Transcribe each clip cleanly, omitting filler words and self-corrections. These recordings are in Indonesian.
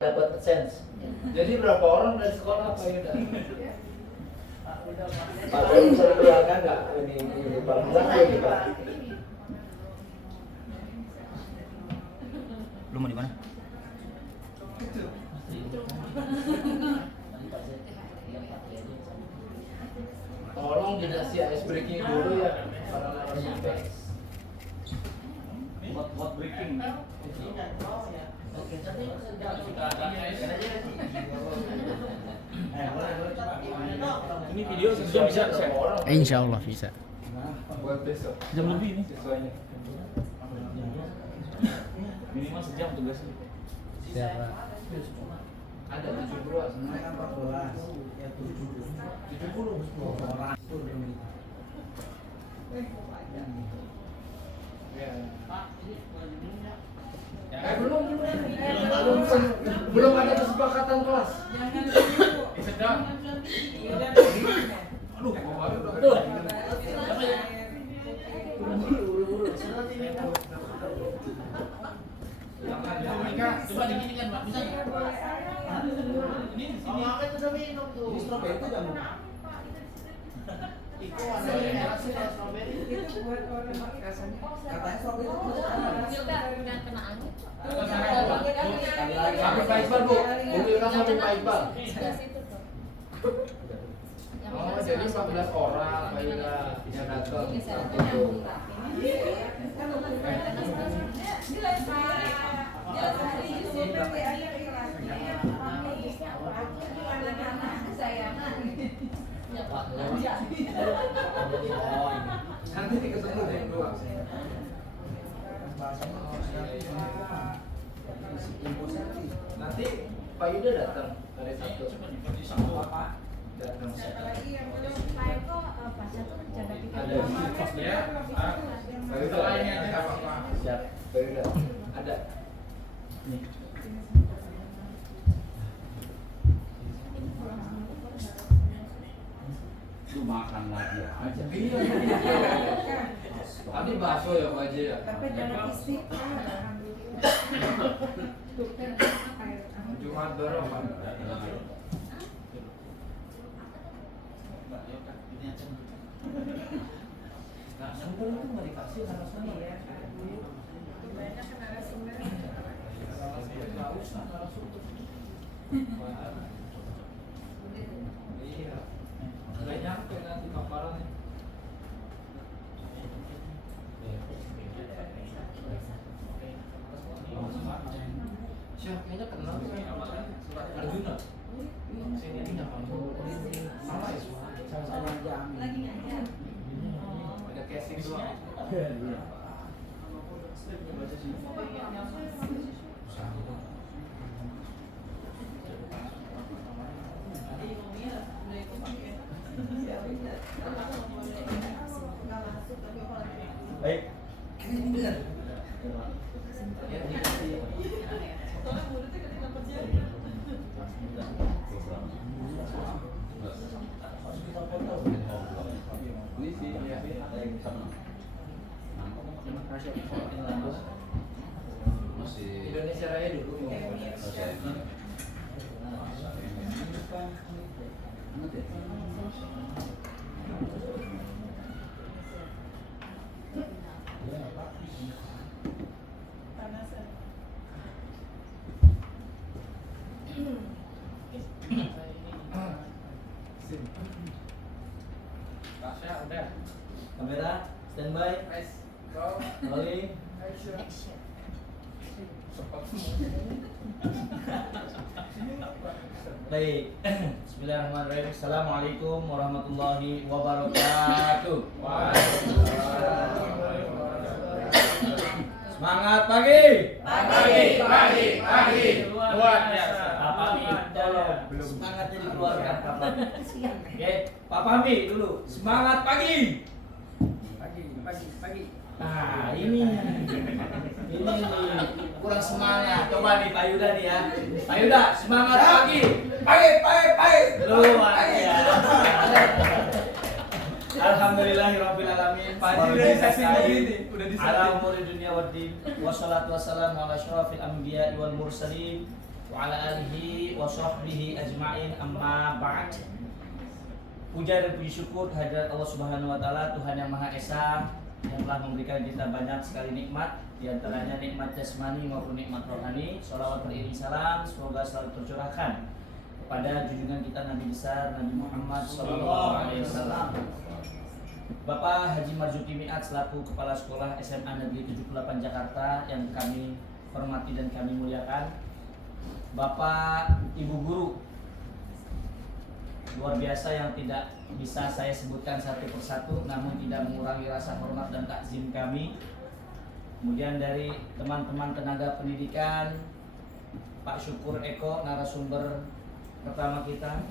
dapat AdSense. Jadi berapa orang dari sekolah Pak Yuda? Pak Yuda bisa keluarkan nggak ini Pak Yuda ini Pak? Lu mau di mana? Tolong dikasih ice breaking dulu ya para narasumber. What breaking? Ini video sejam bisa? Insya Allah bisa. Buat besok. Jam lebih ini. Sesuainya. Minimal sejam tugasnya. Siapa? Ada 70 sebenarnya 14. Ya 70 orang. Belum ada kesepakatan kelas. Sedang. Aduh, aduh. Coba diginikan, Pak. Bisa nggak? Ini di sini. Makan sudah minum tuh. Ini strawberry itu jamu. Itu ada yang strawberry. Itu buat orang rasanya. Katanya strawberry itu Dengan kena angin. sampai Pak Iqbal, Bu. Bu Ira sampai Pak Iqbal. Oh, jadi 14 orang Pak Ira yang datang. Nanti ketemu jam 2. Nanti Pak Yuda datang hari Sabtu. Datang. Lagi yang belum Pak Eko baca tuh jaga tiga Ada. ya. Pak Yuda. Siap. Pak Yuda. Ada. Nih. Lu makan lagi aja. Tadi bakso ya Pak Haji ya. Tapi jangan istiqomah. Jumat bareng. Nah, sumber itu nggak dikasih narasumber ya. Banyak narasumber. Nggak usah narasumber. Iya. Nggak nyampe nanti paparannya. Siapa kayaknya kenal Arjuna. Saya ini nggak tahu. Sama ya? Sama-sama aja. Lagi ngajar. Ada casing doang. Baik. Indonesia Raya dulu. Tasya udah. Kamera, standby. Nice. Go. Rolling. Action. Baik. Bismillahirrahmanirrahim. Assalamualaikum warahmatullahi wabarakatuh. Semangat pagi. Pagi. Luar biasa. Pak Fahmi, tolong belum semangatnya dikeluarkan Pak Fahmi. Oke, Pak Fahmi dulu. Semangat pagi. Pagi. Nah, ini kurang semangat. Coba nih Pak Yuda nih ya. Pak Yuda, semangat pagi. Pagi. Luar biasa. Alhamdulillahirabbil alamin. Udah sesi begini, udah di Ala umuri dunia waddin. Wassalatu wassalamu ala asyrafil anbiya'i wal mursalin wa ala alihi wa sahbihi ajma'in, amma ba'd. Puja dan puji syukur kehadirat Allah Subhanahu wa taala, Tuhan yang Maha Esa, yang telah memberikan kita banyak sekali nikmat, di antaranya nikmat jasmani maupun nikmat rohani. Sholawat beriring salam semoga selalu tercurahkan kepada junjungan kita Nabi besar Nabi Muhammad SAW. Bapak Haji Marzuki Mi'at selaku Kepala Sekolah SMA Negeri 78 Jakarta yang kami hormati dan kami muliakan. Bapak Ibu Guru luar biasa yang tidak bisa saya sebutkan satu persatu, namun tidak mengurangi rasa hormat dan takzim kami. Kemudian dari teman-teman tenaga pendidikan, Pak Syukur Eko, narasumber pertama kita,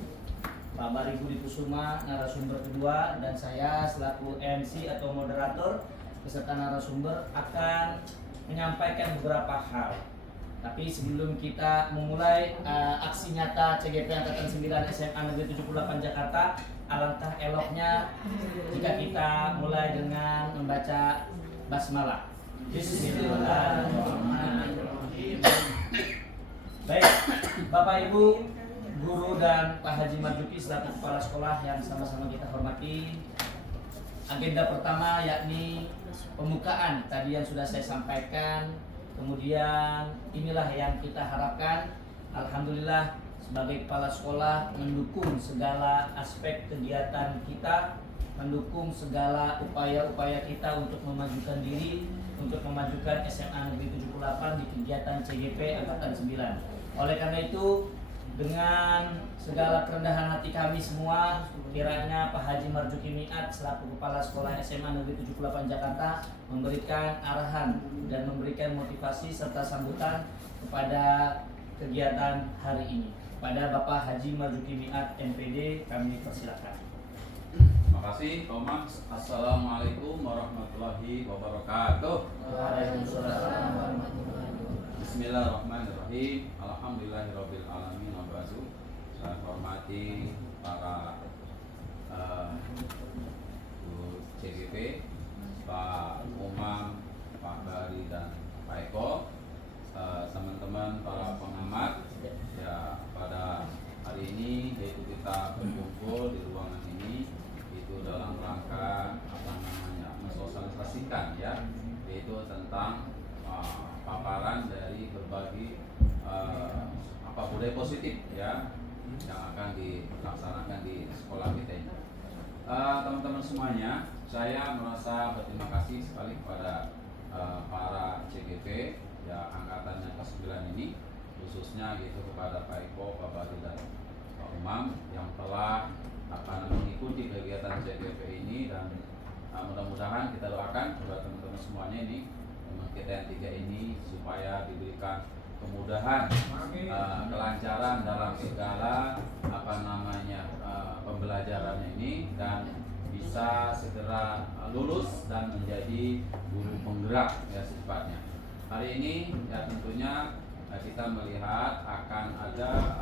Pak Bari Budi Kusuma, narasumber kedua, dan saya selaku MC atau moderator beserta narasumber akan menyampaikan beberapa hal. Tapi sebelum kita memulai aksi nyata CGP Angkatan 9 SMA Negeri 78 Jakarta, alangkah eloknya jika kita mulai dengan membaca basmalah. Bismillahirrahmanirrahim. Baik, Bapak Ibu Guru dan Pak Haji Marzuki selaku Kepala Sekolah yang sama-sama kita hormati. Agenda pertama yakni pembukaan tadi yang sudah saya sampaikan. Kemudian inilah yang kita harapkan. Alhamdulillah sebagai kepala sekolah mendukung segala aspek kegiatan kita, mendukung segala upaya-upaya kita untuk memajukan diri, untuk memajukan SMA Negeri 78 di kegiatan CGP Angkatan 9. Oleh karena itu, dengan segala kerendahan hati kami semua, kiranya Pak Haji Marzuki Mi'at selaku Kepala Sekolah SMA Negeri 78 Jakarta memberikan arahan dan memberikan motivasi serta sambutan kepada kegiatan hari ini. Pada Bapak Haji Marzuki Mi'at MPD kami persilakan. Terima kasih, Thomas. Assalamualaikum warahmatullahi wabarakatuh. Waalaikumsalam warahmatullahi wabarakatuh. Bismillahirrahmanirrahim. Alhamdulillahirabbil alamin. Saya hormati para guru CGP, Pak Umam, Pak Bari dan Pak Eko, teman-teman para pengamat. Ya, pada hari ini yaitu kita berkumpul di ruangan ini itu dalam rangka mensosialisasikan ya, yaitu tentang paparan dari berbagai budaya positif ya yang akan dilaksanakan di sekolah kita ini. Teman-teman semuanya, saya merasa berterima kasih sekali kepada para CGP ya angkatan yang ke-9 ini, khususnya gitu kepada Pak Eko, Pak Bari dan Pak Umam yang telah mengikuti kegiatan CGP ini, dan mudah-mudahan kita doakan kepada teman-teman semuanya ini, teman kita yang 3 ini, supaya diberikan kemudahan, kelancaran dalam segala pembelajaran ini, dan bisa segera lulus dan menjadi guru penggerak ya secepatnya. Hari ini ya tentunya kita melihat akan ada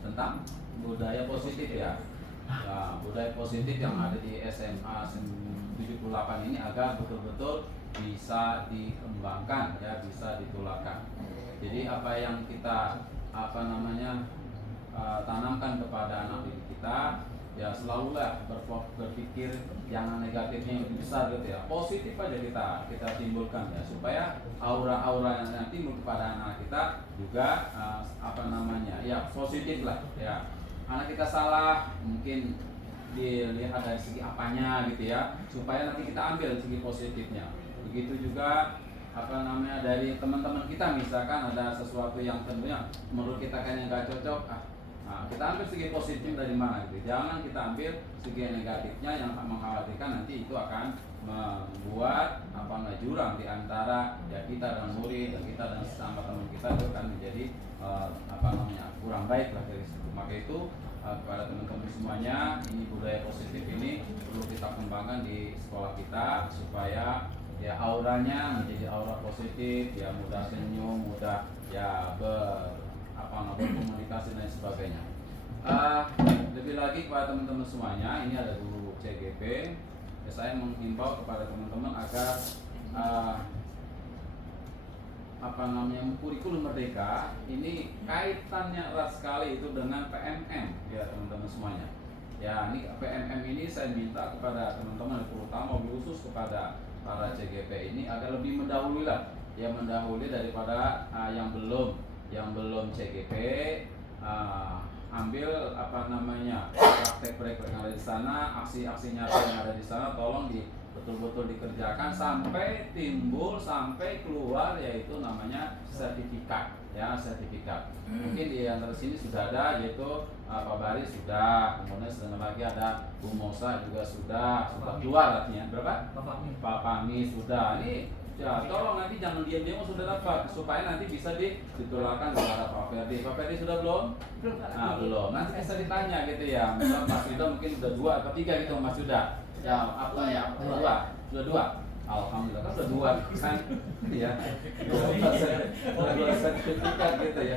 tentang budaya positif ya. Budaya positif yang ada di SMA 78 ini agar betul-betul bisa dikembangkan ya, bisa ditularkan. Jadi apa yang kita tanamkan kepada anak didik kita ya, selalulah berpikir jangan negatifnya yang lebih besar gitu ya, positif aja kita timbulkan ya, supaya aura-aura yang timbul kepada anak kita juga ya positif lah ya. Anak kita salah mungkin dilihat dari segi apanya gitu ya, supaya nanti kita ambil segi positifnya. Begitu juga dari teman-teman kita, misalkan ada sesuatu yang tentunya menurut kita kan yang gak cocok, kita ambil segi positif dari mana gitu. Jangan kita ambil segi negatifnya yang mengkhawatirkan nanti itu akan membuat jurang di antara ya kita dan murid, dan kita dan sesama teman kita itu akan menjadi kurang baik lah dari situ. Maka itu kepada teman-teman semuanya, ini budaya positif ini perlu kita kembangkan di sekolah kita supaya ya auranya menjadi aura positif, ya mudah senyum, mudah ya berkomunikasi dan sebagainya. Lebih lagi kepada teman-teman semuanya, ini ada guru CGP, ya, saya menghimbau kepada teman-teman agar kurikulum merdeka ini kaitannya erat sekali itu dengan PMM ya teman-teman semuanya. Ya, ini PMM ini saya minta kepada teman-teman, terutama khusus kepada para CGP ini agar lebih mendahului lah, ya mendahului daripada yang belum CGP, ambil praktek-praktek yang ada di sana, aksi-aksi nyata yang ada di sana, tolong betul-betul dikerjakan sampai timbul, sampai keluar yaitu namanya sertifikat, ya sertifikat. Mungkin di antara sini sudah ada, yaitu Pak Bari sudah, kemudian sedang lagi ada Bu Mosa juga sudah keluar artinya berapa? Pak Fahmi sudah. Ini ya tolong nanti jangan diam-diam sudah dapat, supaya nanti bisa ditularkan kepada Pak Ferdi. Pak Ferdi sudah belum? Nah belum. Nanti bisa ditanya gitu ya. Misal Mas Yuda mungkin sudah 2 atau 3 gitu Mas Yuda. Ya apa ya? Sudah 2. Alhamdulillah kan sudah 2 kan, ya. 2 sertifikat gitu ya.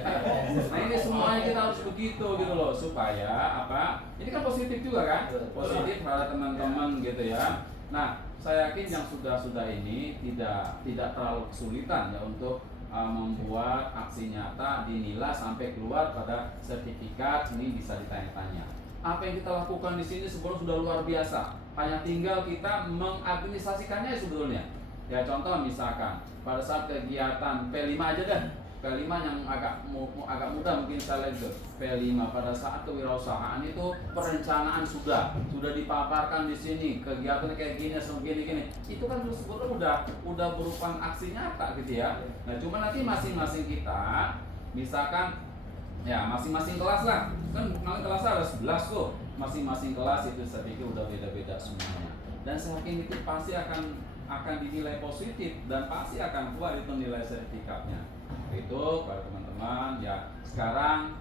Nah ini semuanya kita harus begitu gitu loh, supaya apa? Ini kan positif juga kan? Positif pada teman-teman gitu ya. Nah saya yakin yang sudah ini tidak terlalu kesulitan ya untuk membuat aksi nyata dinilai sampai keluar pada sertifikat. Ini bisa ditanya-tanya. Apa yang kita lakukan di sini sebelum sudah luar biasa. Hanya tinggal kita mengadministrasikannya sebetulnya. Ya contoh misalkan pada saat kegiatan P5 aja deh. P5 yang agak mudah mungkin saya lihat P5 pada saat kewirausahaan itu perencanaan sudah dipaparkan di sini, kegiatan kayak gini segini. Itu kan sebetulnya udah berupa aksi nyata gitu ya. Nah cuma nanti masing-masing kita misalkan ya masing-masing kelas lah, kan kelas ada 11 tuh, masing-masing kelas itu saya pikir udah beda-beda semuanya, dan saya yakin itu pasti akan dinilai positif dan pasti akan keluar itu nilai sertifikatnya. Itu para teman-teman ya. Sekarang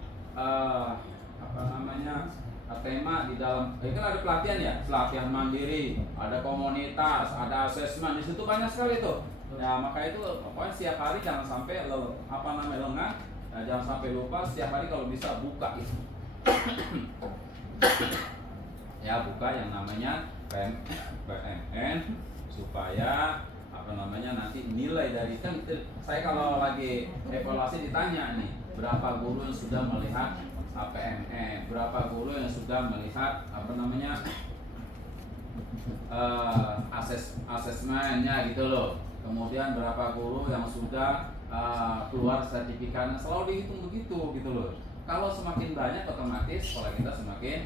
tema di dalam kan ada pelatihan ya, pelatihan mandiri, ada komunitas, ada asesmen, di situ banyak sekali tuh. Ya maka itu pokoknya setiap hari jangan sampai lengah. Nah, jangan sampai lupa setiap hari kalau bisa buka itu. Ya buka yang namanya PMN supaya nanti nilai dari kan saya kalau lagi evaluasi ditanya nih berapa guru yang sudah melihat PMN, berapa guru yang sudah melihat asesmennya gitu loh. Kemudian berapa guru yang sudah keluar sertifikatnya, selalu dihitung begitu gitu loh. Kalau semakin banyak otomatis sekolah kita semakin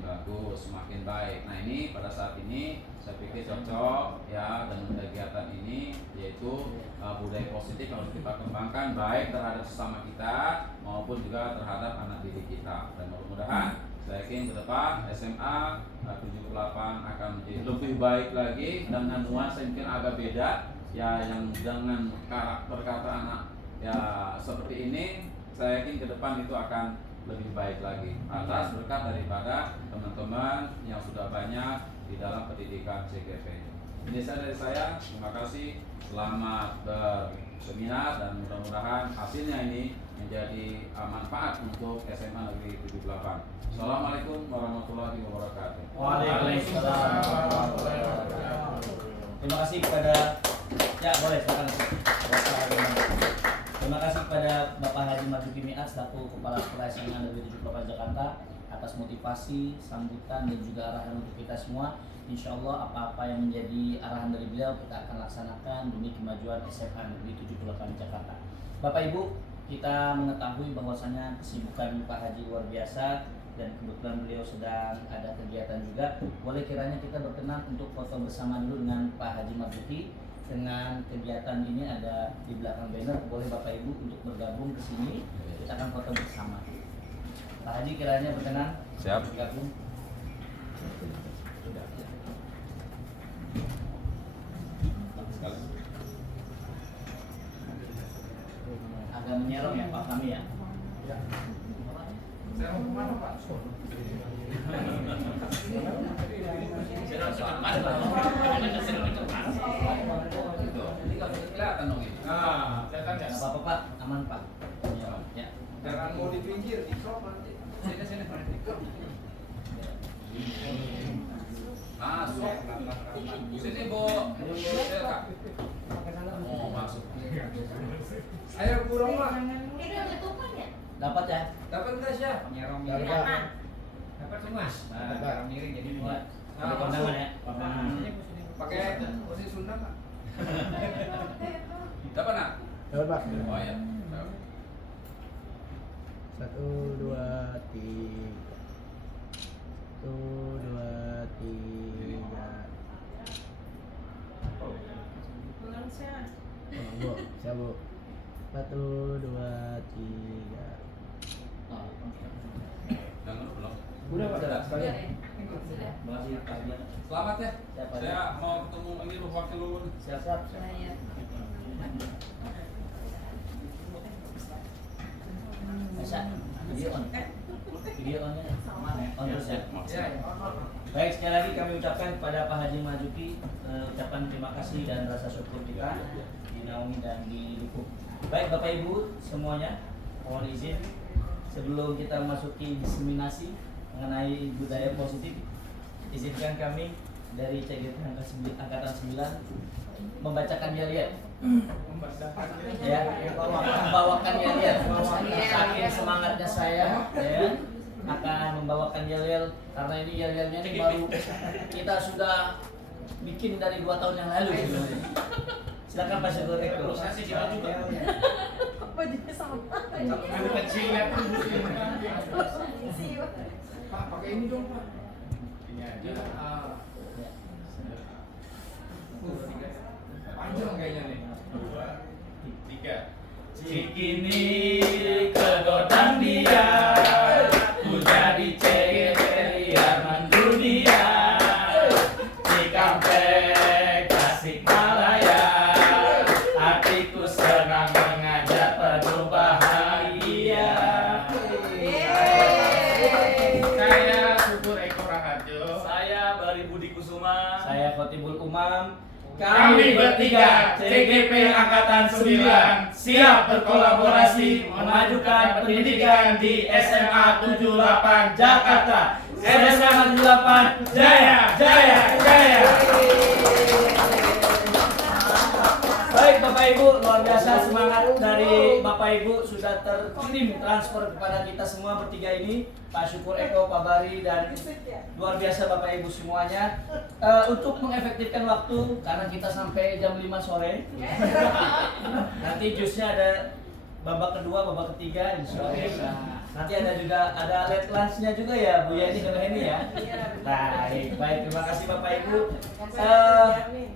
bagus, semakin baik. Nah ini pada saat ini saya pikir cocok ya dengan kegiatan ini, yaitu budaya positif harus kita kembangkan baik terhadap sesama kita maupun juga terhadap anak didik kita. Dan mudah-mudahan saya yakin ke depan SMA 78 akan menjadi lebih baik lagi dengan nuansa mungkin agak beda ya, yang dengan karakter kata anak ya seperti ini. Saya yakin ke depan itu akan lebih baik lagi atas berkat daripada teman-teman yang sudah banyak di dalam pendidikan CGP. Ini dari saya, terima kasih, selamat berseminar dan mudah-mudahan hasilnya ini menjadi manfaat untuk SMA Negeri 78. Assalamualaikum warahmatullahi wabarakatuh. Waalaikumsalam warahmatullahi wabarakatuh. Terima kasih kepada silakan. Terima kasih kepada Bapak Haji Marzuki Mi'at selaku Kepala Sekolah SMA Negeri 78 Jakarta atas motivasi, sambutan dan juga arahan untuk kita semua. Insya Allah apa-apa yang menjadi arahan dari beliau kita akan laksanakan demi kemajuan SMA Negeri 78 Jakarta. Bapak Ibu, kita mengetahui bahwasanya kesibukan Pak Haji luar biasa dan kebetulan beliau sedang ada kegiatan juga. Boleh kiranya kita berkenan untuk foto bersama dulu dengan Pak Haji Marzuki. Dengan kegiatan ini ada di belakang banner, boleh Bapak Ibu untuk bergabung ke sini. Kita akan foto bersama. Pak Haji kiranya berkenan. Siap. Bergabung. Agak menyerong ya Pak kami ya. Saya mau kemana Pak? Kelihatan dong ini. Nah, kelihatan ya? Nggak apa-apa Pak, aman Pak. Ya. Jangan mau di pinggir, di crop nanti. Sini Masuk. Sini Bu. Silakan. Oh, masuk. Ayo kurang Pak. Ini udah tutupan ya? Dapat ya? Dapat enggak sih? Nyerong Dapat. Dapat. Dapat semua. Nah, Dapat. nyerong miring jadi dua. Ada kondangan ya? Pakai posisi Sunda Pak. Dapat nak? Dapat Pak. Oh ya. 1, 2, 3. 1, 2, 3. Pulang sehat. Bu, siap Bu. 1, 2, 3. Jangan belum. Udah Pak. Sudah. Sekalian. Terima kasih Pak Haji. Selamat ya. Siap, Pak. Saya mau ketemu ini wakil ulun. Siap-siap. Bisa. Video on. Video on ya? On terus ya? Ya. Baik, sekali lagi kami ucapkan kepada Pak Haji Marzuki ucapan terima kasih dan rasa syukur kita dinaungi dan didukung. Baik Bapak Ibu semuanya, mohon izin sebelum kita memasuki diseminasi mengenai budaya positif, izinkan kami dari CGT Angkatan 9 membacakan yel-yel. Ya, membawakan yel-yel. Saking semangatnya saya, ya, akan membawakan yel-yel karena ini yel-yelnya ini baru kita sudah bikin dari 2 tahun yang lalu sebenarnya. Silakan Pak Syukur Eko. Saya sih juga. Apa dia sama? Anak kecil ya. Pak, pakai ini dong Pak. Ini aja. Panjang kayaknya nih. 2, 3. Cikini kegodang dia, ku jadi ceria mendunia. Cikampek Tasikmalaya, hatiku senang mengajak penuh bahagia. Saya Syukur Eko Raharjo. Saya Bari Budi Kusuma. Saya Khotibul Umam. Kami bertiga, CGP Angkatan 9, siap berkolaborasi memajukan pendidikan di SMA 78 Jakarta. SMA 78 Jaya Jaya Jaya. Baik Bapak Ibu, luar biasa semangat dari Bapak Ibu sudah terkirim transfer kepada kita semua bertiga ini, Pak Syukur Eko, Pak Bari, dan luar biasa Bapak Ibu semuanya. Untuk mengefektifkan waktu karena kita sampai jam 5 sore. Nanti jusnya ada babak kedua, babak ketiga insya Allah. Nanti ada juga late lunch-nya juga ya Bu Yani sama Heni ya. Baik, terima kasih Bapak Ibu.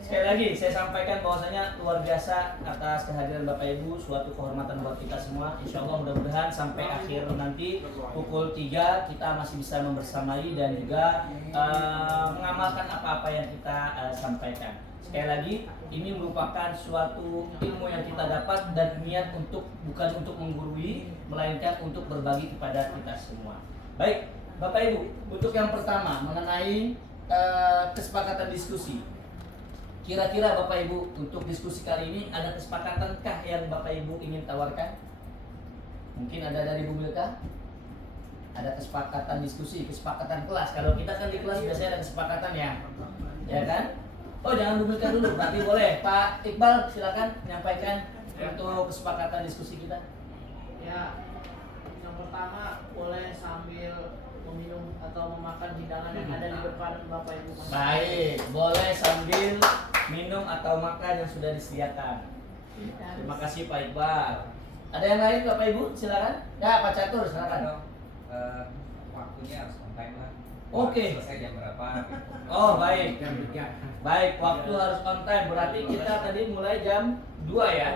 Sekali lagi saya sampaikan bahwasanya luar biasa atas kehadiran Bapak Ibu, suatu kehormatan buat kita semua. Insya Allah mudah-mudahan sampai akhir nanti pukul 3 kita masih bisa membersamai dan juga mengamalkan apa-apa yang kita sampaikan. Sekali lagi, ini merupakan suatu ilmu yang kita dapat dan niat bukan untuk menggurui, melainkan untuk berbagi kepada kita semua. Baik, Bapak Ibu, untuk yang pertama mengenai kesepakatan diskusi. Kira-kira Bapak Ibu untuk diskusi kali ini ada kesepakatankah yang Bapak Ibu ingin tawarkan? Mungkin ada dari Bu Milka? Ada kesepakatan diskusi, kesepakatan kelas. Kalau kita kan di kelas biasanya ada kesepakatan ya kan? Oh jangan Bu Milka dulu, berarti boleh Pak Iqbal silakan menyampaikan untuk kesepakatan diskusi kita. Ya, yang pertama boleh sambil meminum atau memakan hidangan yang ada di depan Bapak Ibu. Baik, boleh sambil minum atau makan yang sudah disediakan. Terima kasih Pak Iqbal. Ada yang lain Bapak Ibu silakan. Ya Pak Catur silakan. Waktunya harus on time lah. Oke. Selesai jam berapa? Oh baik. Baik, waktu harus on time. Berarti kita tadi mulai jam 2 ya.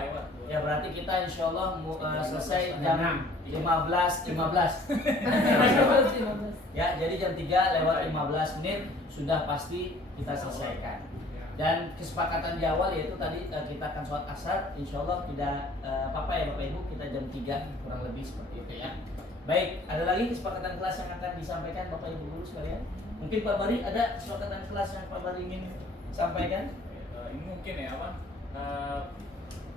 Ya berarti kita insya Allah selesai jam 15.15. Ya, jadi jam 3 lewat 15 menit sudah pasti kita selesaikan. Dan kesepakatan di awal yaitu tadi kita akan sholat asar, insya Allah tidak apa-apa ya Bapak Ibu, kita jam 3 kurang lebih seperti itu ya. Baik, ada lagi kesepakatan kelas yang akan disampaikan Bapak Ibu guru sekalian? Mungkin Pak Bari ada kesepakatan kelas yang Pak Bari ingin sampaikan? Ini mungkin ya apa?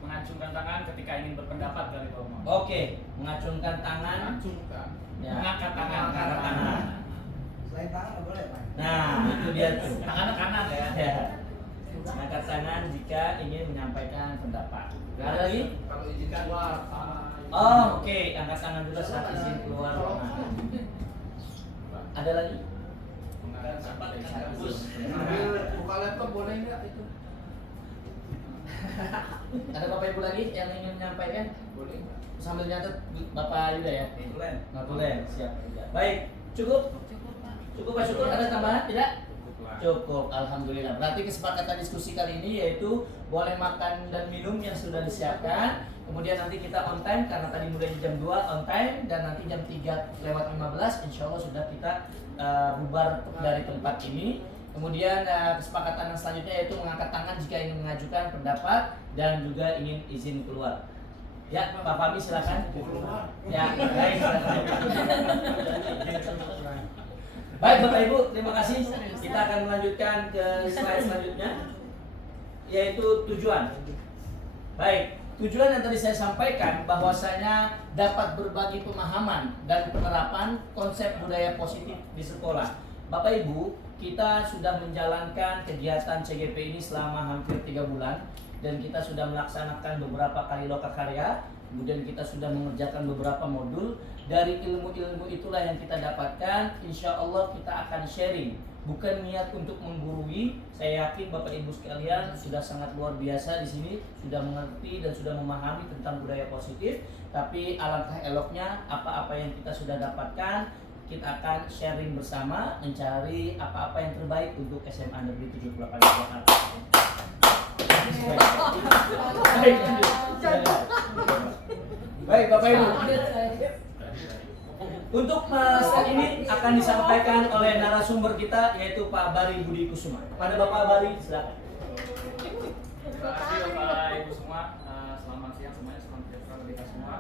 Mengacungkan tangan ketika ingin berpendapat kali Pak Umar. Oke, mengacungkan tangan. Ya. Mengangkat tangan. Mengangkat tangan. Selain tangan nggak boleh Pak. Nah, itu dia tuh. Tangannya kanan ya. Ya. Angkat tangan jika ingin menyampaikan pendapat. Ada lagi? Kalau izin keluar. Oh, oke. Angkat tangan juga saat izin keluar ruangan. Ada lagi? Ambil buka laptop boleh nggak itu? Ada Bapak Ibu lagi yang ingin menyampaikan? Boleh nggak? Sambil nyatet Bapak Yuda ya? Tulen. Natulen, siap. Baik, cukup? Cukup Pak Syukur, ada tambahan? Tidak? Cukup, Alhamdulillah. Berarti kesepakatan diskusi kali ini yaitu boleh makan dan minum yang sudah disiapkan. Kemudian nanti kita on time, karena tadi mulai jam 2 on time. Dan nanti jam 3:15 insya Allah sudah kita bubar dari tempat ini. Kemudian kesepakatan yang selanjutnya yaitu mengangkat tangan jika ingin mengajukan pendapat dan juga ingin izin keluar. Ya, Pak Fahmi silakan. Ya, baik, silakan. Baik Bapak Ibu, terima kasih. Kita akan melanjutkan ke slide selanjutnya, yaitu tujuan. Baik, tujuan yang tadi saya sampaikan bahwasanya dapat berbagi pemahaman dan penerapan konsep budaya positif di sekolah. Bapak Ibu, kita sudah menjalankan kegiatan CGP ini selama hampir 3 bulan dan kita sudah melaksanakan beberapa kali lokakarya. Kemudian kita sudah mengerjakan beberapa modul. Dari ilmu-ilmu itulah yang kita dapatkan. Insya Allah kita akan sharing. Bukan niat untuk menggurui. Saya yakin Bapak Ibu sekalian sudah sangat luar biasa di sini, sudah mengerti dan sudah memahami tentang budaya positif. Tapi alangkah eloknya apa-apa yang kita sudah dapatkan, kita akan sharing bersama, mencari apa-apa yang terbaik untuk SMA Negeri 78 Jakarta. Baik Bapak Ibu. Untuk saat ini akan disampaikan oleh narasumber kita yaitu Pak Bari Budi Kusuma. Pada Bapak Bari, silakan. Terima kasih Bapak Ibu semua. Selamat siang semuanya, selamat sejahtera bagi kita semua.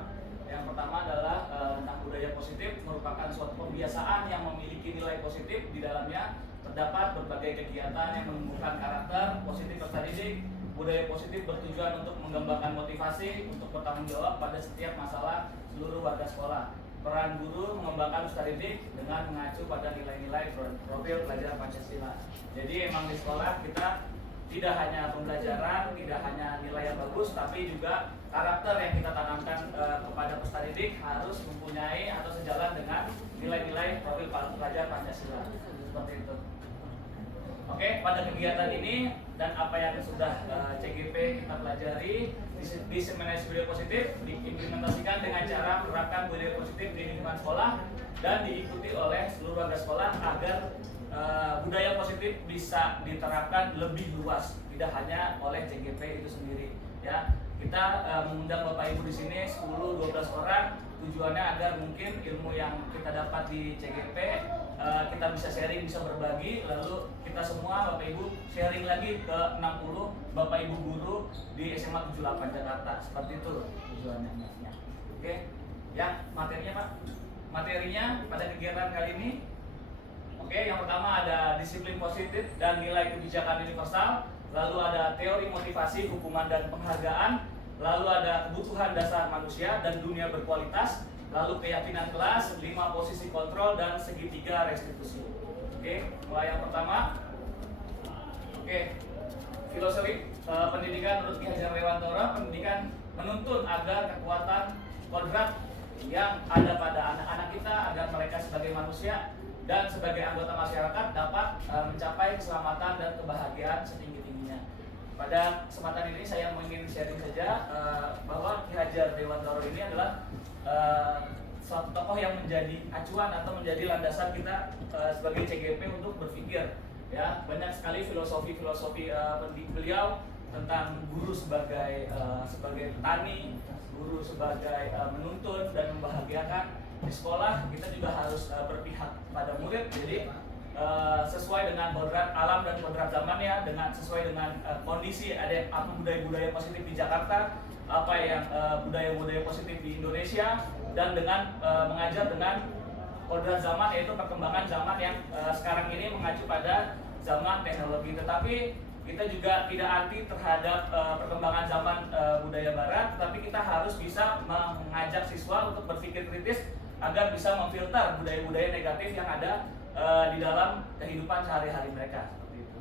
Yang pertama adalah tentang budaya positif merupakan suatu kebiasaan yang memiliki nilai positif di dalamnya. Terdapat berbagai kegiatan yang menumbuhkan karakter positif peserta didik. Budaya positif bertujuan untuk mengembangkan motivasi untuk bertanggung jawab pada setiap masalah seluruh warga sekolah. Peran guru mengembangkan peserta didik dengan mengacu pada nilai-nilai profil pelajar Pancasila. Jadi emang di sekolah kita tidak hanya pembelajaran, tidak hanya nilai yang bagus, tapi juga karakter yang kita tanamkan kepada peserta didik harus mempunyai atau sejalan dengan nilai-nilai profil pelajar Pancasila. Seperti itu. Oke, pada kegiatan ini dan apa yang sudah CGP kita pelajari, diseminasi budaya positif diimplementasikan dengan cara menerapkan budaya positif di lingkungan sekolah dan diikuti oleh seluruh warga sekolah agar budaya positif bisa diterapkan lebih luas, tidak hanya oleh CGP itu sendiri. Ya, kita mengundang Bapak Ibu di sini 10-12 orang. Tujuannya agar mungkin ilmu yang kita dapat di CGP kita bisa sharing, bisa berbagi, lalu kita semua Bapak Ibu sharing lagi ke 60 Bapak Ibu guru di SMA 78 Jakarta. Seperti itu tujuannya. Oke, ya materinya Pak. Materinya pada kegiatan kali ini, oke, yang pertama ada disiplin positif dan nilai kebijakan universal, lalu ada teori motivasi, hukuman dan penghargaan, lalu ada kebutuhan dasar manusia dan dunia berkualitas, lalu keyakinan kelas, 5 posisi kontrol, dan segitiga restitusi. Oke, mulai yang pertama. Oke, filosofi pendidikan menurut Ki Hajar Dewantara, pendidikan menuntun agar kekuatan kodrat yang ada pada anak-anak kita agar mereka sebagai manusia dan sebagai anggota masyarakat dapat mencapai keselamatan dan kebahagiaan setinggi-tingginya. Pada kesempatan ini saya ingin sharing saja bahwa Ki Hajar Dewantara ini adalah suatu tokoh yang menjadi acuan atau menjadi landasan kita sebagai CGP untuk berpikir. Ya, banyak sekali filosofi beliau tentang guru sebagai petani, guru sebagai menuntun dan membahagiakan. Di sekolah kita juga harus berpihak pada murid. Jadi sesuai dengan kodrat alam dan kodrat zamannya, dengan sesuai dengan kondisi ada apa budaya-budaya positif di Jakarta, apa yang budaya-budaya positif di Indonesia, dan dengan mengajar dengan kodrat zaman, yaitu perkembangan zaman yang sekarang ini mengacu pada zaman teknologi. Tetapi kita juga tidak anti terhadap perkembangan zaman budaya barat, tapi kita harus bisa mengajak siswa untuk berpikir kritis agar bisa memfilter budaya-budaya negatif yang ada di dalam kehidupan sehari-hari mereka. Seperti itu.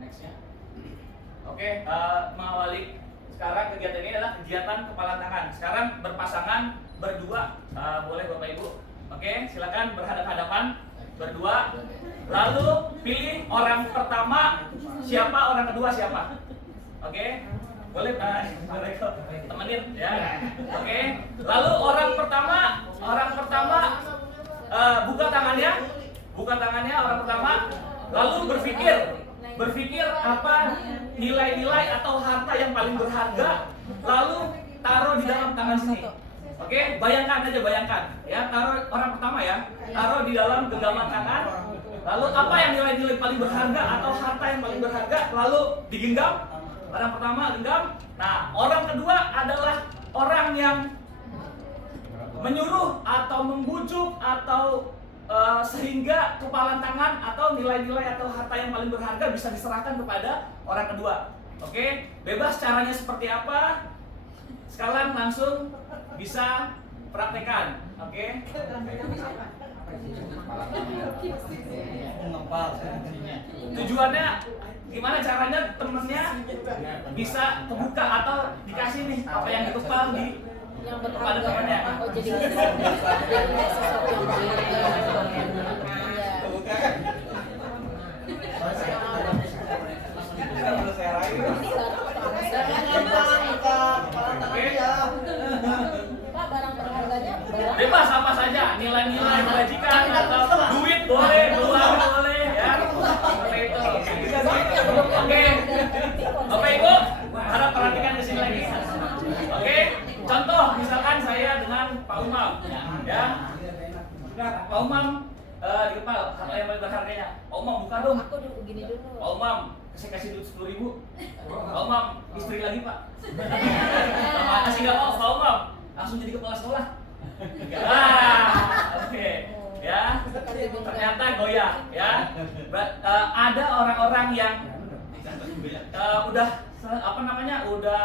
Nextnya. Oke, mengawali sekarang kegiatan ini adalah kegiatan kepalan tangan. Sekarang berpasangan berdua, boleh Bapak Ibu. Oke, silakan berhadapan-hadapan berdua. Lalu pilih orang pertama siapa, orang kedua siapa. Oke, boleh boleh kok temenin ya. Oke, lalu orang pertama buka tangannya orang pertama, lalu berpikir apa nilai-nilai atau harta yang paling berharga, lalu taruh di dalam tangan sini. Oke, bayangkan ya, taruh orang pertama ya, taruh di dalam genggaman tangan. Lalu apa yang nilai-nilai paling berharga atau harta yang paling berharga, lalu digenggam. Orang pertama genggam. Nah, orang kedua adalah orang yang menyuruh atau membujuk atau sehingga kepalan tangan atau nilai-nilai atau harta yang paling berharga bisa diserahkan kepada orang kedua. Oke, bebas caranya seperti apa. Sekarang langsung bisa praktekan. Oke. Tujuannya gimana caranya temennya bisa kebuka atau dikasih nih apa yang dikepal di yang kepada temannya. Oh, jadi jadinya sesuatu yang Pak, barang berharganya Bebas apa saja, nilai-nilai kebajikan atau duit boleh, uang boleh ya. Seperti itu. Oke. Bapak Ibu, harap perhatikan di sini lagi. Oke. Contoh misalkan saya dengan Pak Umam ya. Pak Umam di kepala harta yang paling berharganya. Pak Umam buka dong. aku dulu begini dulu. Pak Umam, saya kasih duit 10.000. Pak Umam, istri lagi Pak. Kasih nggak mau Pak Umam, langsung jadi kepala sekolah. Oke. Ya, ternyata goyah ya. Ada orang-orang yang udah udah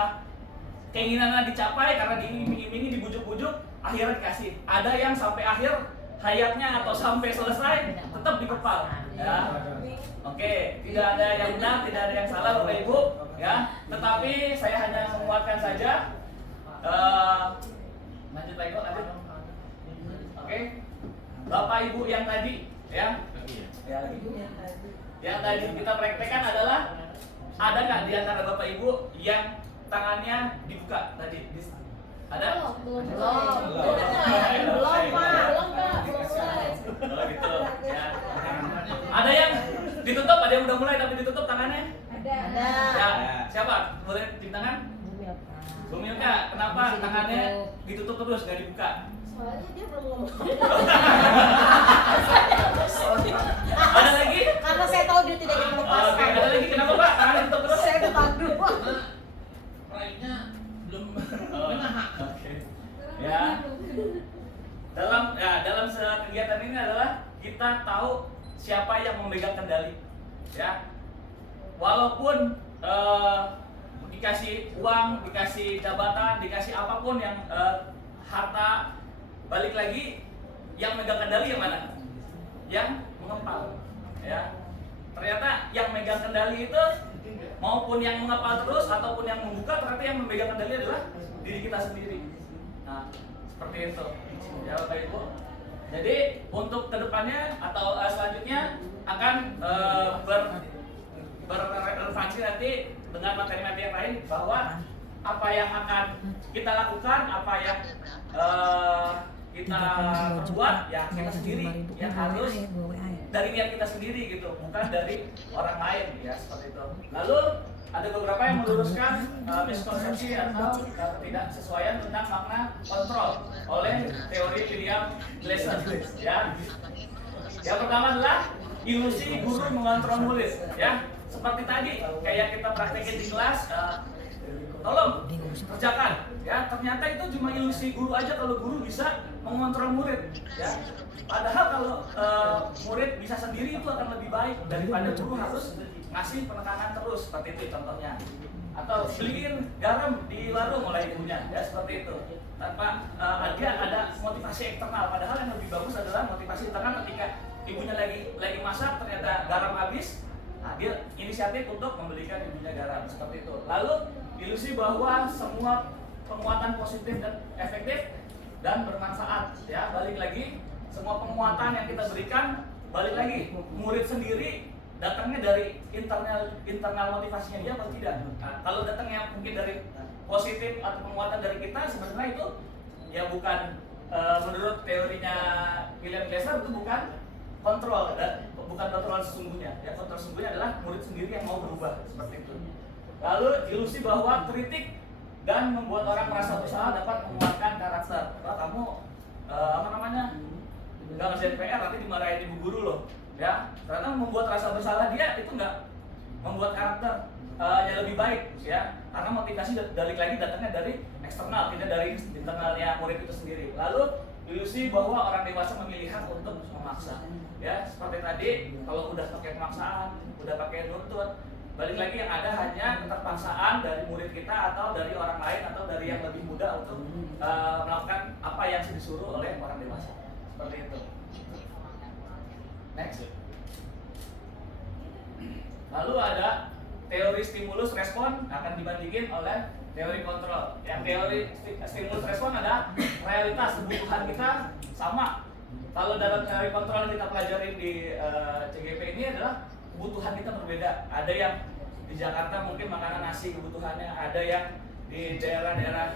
keinginannya dicapai karena diiming-imingi, dibujuk-bujuk, akhirnya dikasih. Ada yang sampai akhir hayatnya atau sampai selesai tetap dikepal ya. Oke, tidak ada yang benar, tidak ada yang salah Bapak Ibu ya. Tetapi saya hanya menguatkan saja. Lanjut lagi kok, lanjut. Oke. Bapak Ibu yang tadi ya. Yang tadi kita praktekkan adalah ada nggak di antara Bapak Ibu yang tangannya dibuka tadi? Ada? Belum. Oh gitu ya. Ada yang ditutup, ada yang udah mulai tapi ditutup tangannya? Ada. Ya, siapa? Boleh cium tangan? Bu Milka, kenapa tangannya ditutup terus, nggak dibuka? Soalnya dia belum ngomong. Ada lagi? Karena saya tahu dia tidak ingin Oke, melepaskan. ada lagi? Kenapa Pak? Tangannya ditutup terus? Saya udah tahu. Raihnya belum Oke. Ya. Dalam kegiatan ini adalah kita tahu siapa yang memegang kendali. Ya. Walaupun dikasih uang, dikasih jabatan, dikasih apapun yang harta, balik lagi yang megang kendali yang mana? Yang mengepal. Ya. Ternyata yang megang kendali itu maupun yang mengepal terus ataupun yang membuka, ternyata yang memegang kendali adalah diri kita sendiri. Nah, seperti itu. Ya Bapak Ibu. Jadi untuk kedepannya atau selanjutnya akan berrelevansi nanti dengan materi-materi yang lain bahwa apa yang akan kita lakukan, apa yang kita perbuat ya kita sendiri yang harus dari niat kita sendiri gitu, bukan dari orang lain ya, seperti itu. Lalu ada beberapa yang meluruskan miskonsepsi atau ketidaksesuaian tentang makna kontrol oleh teori William Glasser ya. Yang pertama adalah ilusi guru mengontrol murid ya. Seperti tadi kayak kita praktekin di kelas, tolong kerjakan ya. Ternyata itu cuma ilusi guru aja kalau guru bisa mengontrol murid ya. Padahal kalau murid bisa sendiri itu akan lebih baik daripada guru harus ngasih penekanan terus, seperti itu contohnya. Atau beliin garam di warung oleh ibunya ya, seperti itu. Tanpa dia ada motivasi eksternal, padahal yang lebih bagus adalah motivasi internal. Ketika ibunya lagi masak ternyata garam habis, nah dia ini inisiatif untuk membelikan ibunya garam seperti itu. Lalu ilusi bahwa semua penguatan positif dan efektif dan bermanfaat, ya. Balik lagi, semua penguatan yang kita berikan, balik lagi, murid sendiri datangnya dari internal motivasinya dia atau tidak. Nah, kalau datangnya mungkin dari positif atau penguatan dari kita, sebenarnya itu ya bukan menurut teorinya William Glasser itu bukan kontrol, dan bukan kontrol sesungguhnya. Ya, kontrol sesungguhnya adalah murid sendiri yang mau berubah seperti itu. Lalu ilusi bahwa kritik dan membuat orang merasa bersalah dapat menguatkan karakter. Wah, kamu nggak ngerjain PR, nanti dimarahin ibu guru loh. Ya, karena membuat rasa bersalah dia itu nggak membuat karakter yang lebih baik, ya. Karena motivasi balik lagi datangnya dari eksternal, tidak dari internalnya murid itu sendiri. Lalu ilusi bahwa orang dewasa memilih hak untuk memaksa. Ya, seperti tadi, kalau udah pakai pemaksaan, udah pakai nuntut, balik lagi yang ada hanya keterpaksaan dari murid kita atau dari orang lain atau dari yang lebih muda untuk melakukan apa yang disuruh oleh orang dewasa. Seperti itu. Next. Lalu ada teori stimulus respon akan dibandingin oleh teori kontrol. Yang teori stimulus respon ada realitas kebutuhan kita sama. Kalau dalam teori kontrol yang kita pelajari di CGP ini adalah kebutuhan kita berbeda. Ada yang di Jakarta mungkin makanan nasi kebutuhannya, ada yang di daerah-daerah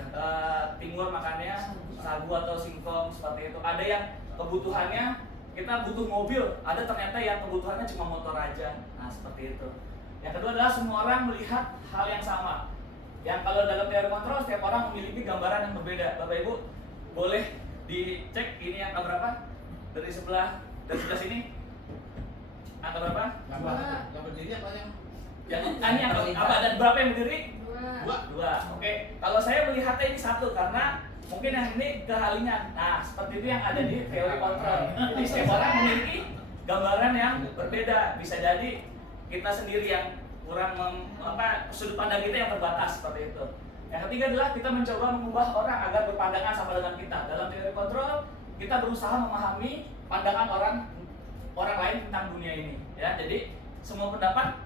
timur makannya sagu atau singkong seperti itu. Ada yang kebutuhannya kita butuh mobil, ada ternyata yang kebutuhannya cuma motor aja. Nah, seperti itu. Yang kedua adalah semua orang melihat hal yang sama. Yang kalau dalam teori kontrol setiap orang memiliki gambaran yang berbeda. Bapak Ibu boleh dicek ini angka berapa? Dari sebelah sini. Angka berapa? Yang berdiri apa yang? Ini apa? Ada berapa yang berdiri? Dua. Oke. Kalau saya melihatnya ini satu karena mungkin yang ini kehalingan. Nah, seperti itu yang ada di teori kontrol. Jadi setiap orang memiliki gambaran yang berbeda. Bisa jadi kita sendiri yang kurang sudut pandang kita yang terbatas seperti itu. Yang ketiga adalah kita mencoba mengubah orang agar berpandangan sama dengan kita. Dalam teori kontrol, kita berusaha memahami pandangan orang lain tentang dunia ini. Ya, jadi semua pendapat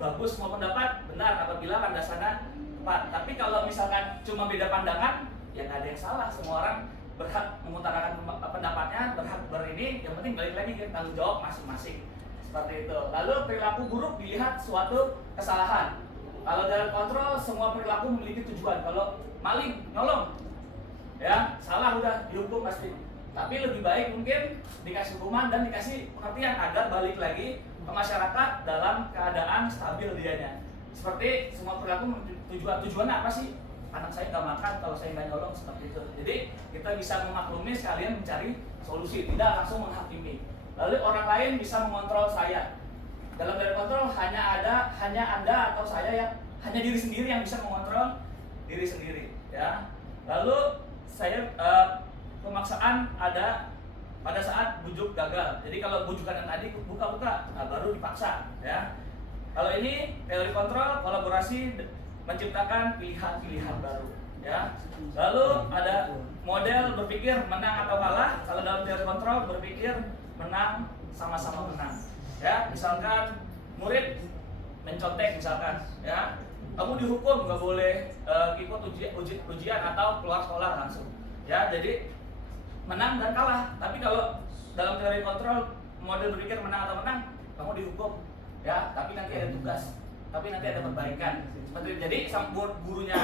bagus, semua pendapat benar apabila landasannya tepat. Tapi kalau misalkan cuma beda pandangan, ya nggak ada yang salah. Semua orang berhak mengutarakan pendapatnya, berhak berini. Yang penting balik lagi ke tanggung jawab masing-masing. Seperti itu. Lalu perilaku buruk dilihat suatu kesalahan. Kalau dalam kontrol semua perilaku memiliki tujuan. Kalau maling, nolong, ya salah udah dihukum pasti. Tapi lebih baik mungkin dikasih hukuman dan dikasih pengertian agar balik lagi ke masyarakat dalam keadaan stabil dianya. Seperti semua perilaku tujuannya apa sih? Anak saya nggak makan kalau saya nggak nyolong, seperti itu. Jadi kita bisa memaklumi sekalian mencari solusi, tidak langsung menghakimi. Lalu orang lain bisa mengontrol saya. Dalam teori kontrol hanya Anda atau saya yang hanya diri sendiri yang bisa mengontrol diri sendiri, ya. Lalu saya pemaksaan ada pada saat bujuk gagal. Jadi kalau bujukan yang tadi buka-buka, nah baru dipaksa, ya. Kalau ini teori kontrol kolaborasi menciptakan pilihan-pilihan baru, ya. Lalu ada model berpikir menang atau kalah. Kalau dalam teori kontrol berpikir menang sama-sama menang, ya. Misalkan murid mencontek misalkan, ya. Kamu dihukum nggak boleh ikut ujian atau keluar sekolah langsung, ya. Jadi menang dan kalah. Tapi kalau dalam teori kontrol model berpikir menang atau menang, kamu dihukum, ya. Tapi nanti ada tugas, tapi nanti ada perbaikan. Seperti jadi gurunya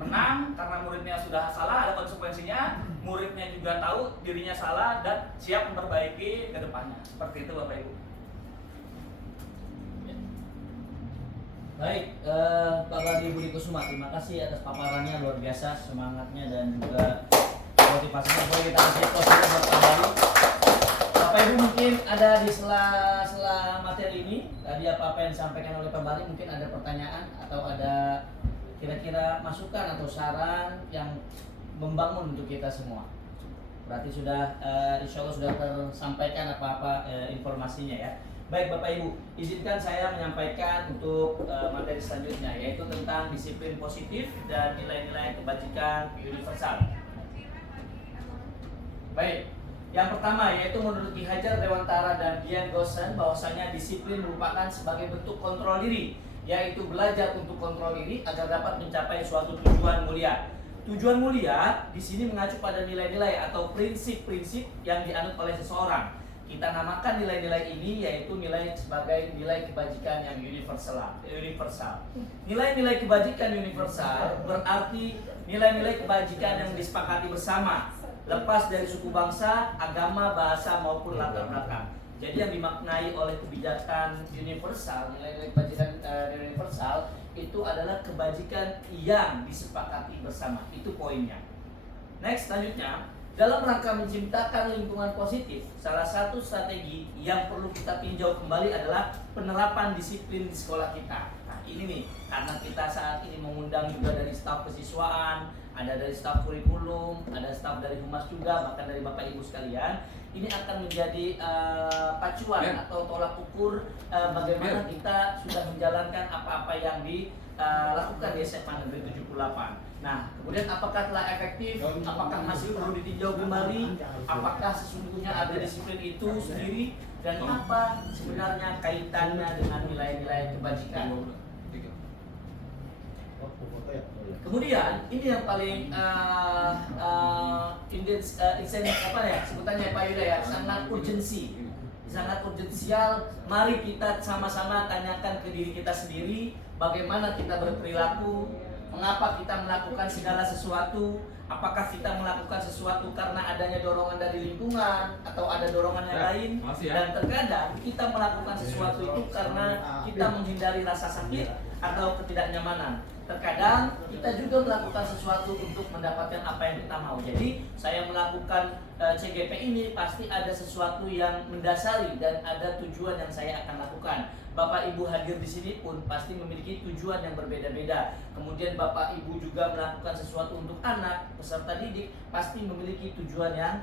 menang karena muridnya sudah salah, ada konsekuensinya. Muridnya juga tahu dirinya salah dan siap memperbaiki ke depannya. Seperti itu Bapak Ibu. Baik, Pak Badi Budi Kusuma, terima kasih atas paparannya, luar biasa semangatnya dan juga motivasinya. Boleh kita kasih positif buat Pak Badi. Bapak Ibu mungkin ada di sela materi ini, tadi apa yang disampaikan oleh Pak Badi, mungkin ada pertanyaan atau ada kira-kira masukan atau saran yang membangun untuk kita semua. Berarti sudah insya Allah sudah tersampaikan apa-apa informasinya, ya. Baik Bapak Ibu, izinkan saya menyampaikan untuk materi selanjutnya, yaitu tentang disiplin positif dan nilai-nilai kebajikan universal. Baik, Yang pertama yaitu menurut Ki Hajar Dewantara dan Dian Gosen bahwasanya disiplin merupakan sebagai bentuk kontrol diri, yaitu belajar untuk kontrol diri agar dapat mencapai suatu tujuan mulia. Tujuan mulia di sini mengacu pada nilai-nilai atau prinsip-prinsip yang dianut oleh seseorang. Kita namakan nilai-nilai ini yaitu nilai sebagai nilai kebajikan yang universal. Nilai-nilai kebajikan universal berarti nilai-nilai kebajikan yang disepakati bersama, lepas dari suku bangsa, agama, bahasa maupun latar belakang. Jadi yang dimaknai oleh kebijakan universal, nilai-nilai kebajikan universal itu adalah kebajikan yang disepakati bersama. Itu poinnya. Next, selanjutnya, dalam rangka menciptakan lingkungan positif, salah satu strategi yang perlu kita tinjau kembali adalah penerapan disiplin di sekolah kita. Nah, ini nih, karena kita saat ini mengundang juga dari staf kesiswaan, ada dari staf kurikulum, ada staf dari humas juga, bahkan dari Bapak Ibu sekalian. Ini akan menjadi pacuan atau tolak ukur bagaimana kita sudah menjalankan apa-apa yang dilakukan di SMA Negeri 78. Nah, kemudian apakah telah efektif? Apakah masih perlu ditinjau kembali? Apakah sesungguhnya ada disiplin itu sendiri? Dan apa sebenarnya kaitannya dengan nilai-nilai kebajikan? Kemudian ini yang paling sebutannya Pak Yuda ya, sangat urgensi, sangat urgensial. Mari kita sama-sama tanyakan ke diri kita sendiri, bagaimana kita berperilaku, mengapa kita melakukan segala sesuatu, apakah kita melakukan sesuatu karena adanya dorongan dari lingkungan atau ada dorongan yang lain, dan terkadang kita melakukan sesuatu itu karena kita menghindari rasa sakit atau ketidaknyamanan. Terkadang kita juga melakukan sesuatu untuk mendapatkan apa yang kita mau. Jadi saya melakukan CGP ini pasti ada sesuatu yang mendasari dan ada tujuan yang saya akan lakukan. Bapak Ibu hadir di sini pun pasti memiliki tujuan yang berbeda-beda. Kemudian Bapak Ibu juga melakukan sesuatu untuk anak peserta didik pasti memiliki tujuan yang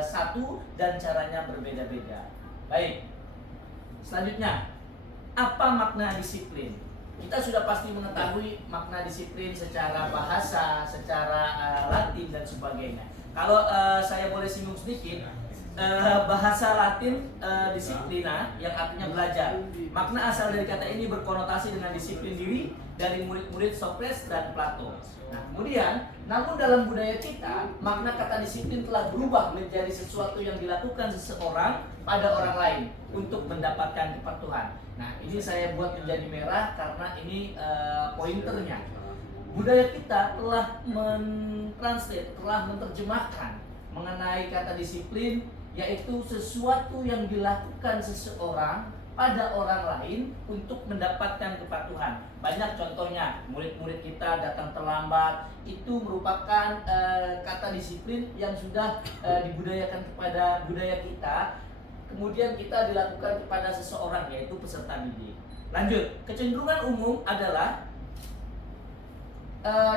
satu dan caranya berbeda-beda. Baik. Selanjutnya, apa makna disiplin? Kita sudah pasti mengetahui makna disiplin secara bahasa, secara Latin dan sebagainya. Kalau saya boleh singgung sedikit, bahasa Latin disiplina yang artinya belajar. Makna asal dari kata ini berkonotasi dengan disiplin diri dari murid-murid Socrates dan Plato. Nah, kemudian, namun dalam budaya kita, makna kata disiplin telah berubah menjadi sesuatu yang dilakukan seseorang pada orang lain untuk mendapatkan kepatuhan. Nah, ini saya buat menjadi merah karena ini pointernya. Budaya kita telah mentranslate, telah menerjemahkan mengenai kata disiplin, yaitu sesuatu yang dilakukan seseorang pada orang lain untuk mendapatkan kepatuhan. Banyak contohnya, murid-murid kita datang terlambat, itu merupakan kata disiplin yang sudah dibudayakan kepada budaya kita. Kemudian kita dilakukan kepada seseorang, yaitu peserta didik. Lanjut, kecenderungan umum adalah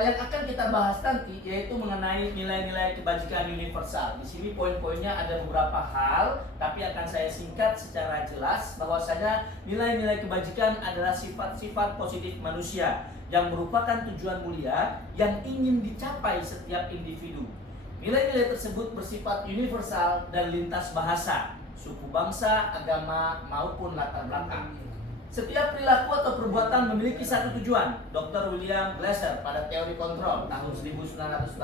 yang akan kita bahas nanti, yaitu mengenai nilai-nilai kebajikan universal. Di sini poin-poinnya ada beberapa hal, tapi akan saya singkat secara jelas bahwasanya nilai-nilai kebajikan adalah sifat-sifat positif manusia yang merupakan tujuan mulia yang ingin dicapai setiap individu. Nilai-nilai tersebut bersifat universal dan lintas bahasa, suku bangsa, agama, maupun latar belakang. Setiap perilaku atau perbuatan memiliki satu tujuan. Dr. William Glasser pada teori kontrol tahun 1984.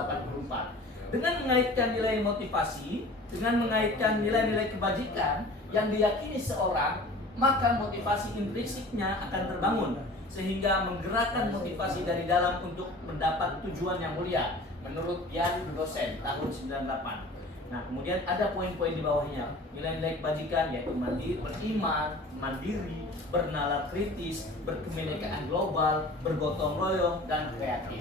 Dengan mengaitkan nilai motivasi, dengan mengaitkan nilai-nilai kebajikan yang diyakini seorang, maka motivasi intrinsiknya akan terbangun sehingga menggerakkan motivasi dari dalam untuk mendapat tujuan yang mulia. Menurut Dian Gosen tahun 98. Nah, kemudian ada poin-poin di bawahnya. Nilai-nilai kebajikan yaitu beriman, mandiri, bernalar kritis, berkebinekaan global, bergotong royong, dan kreatif.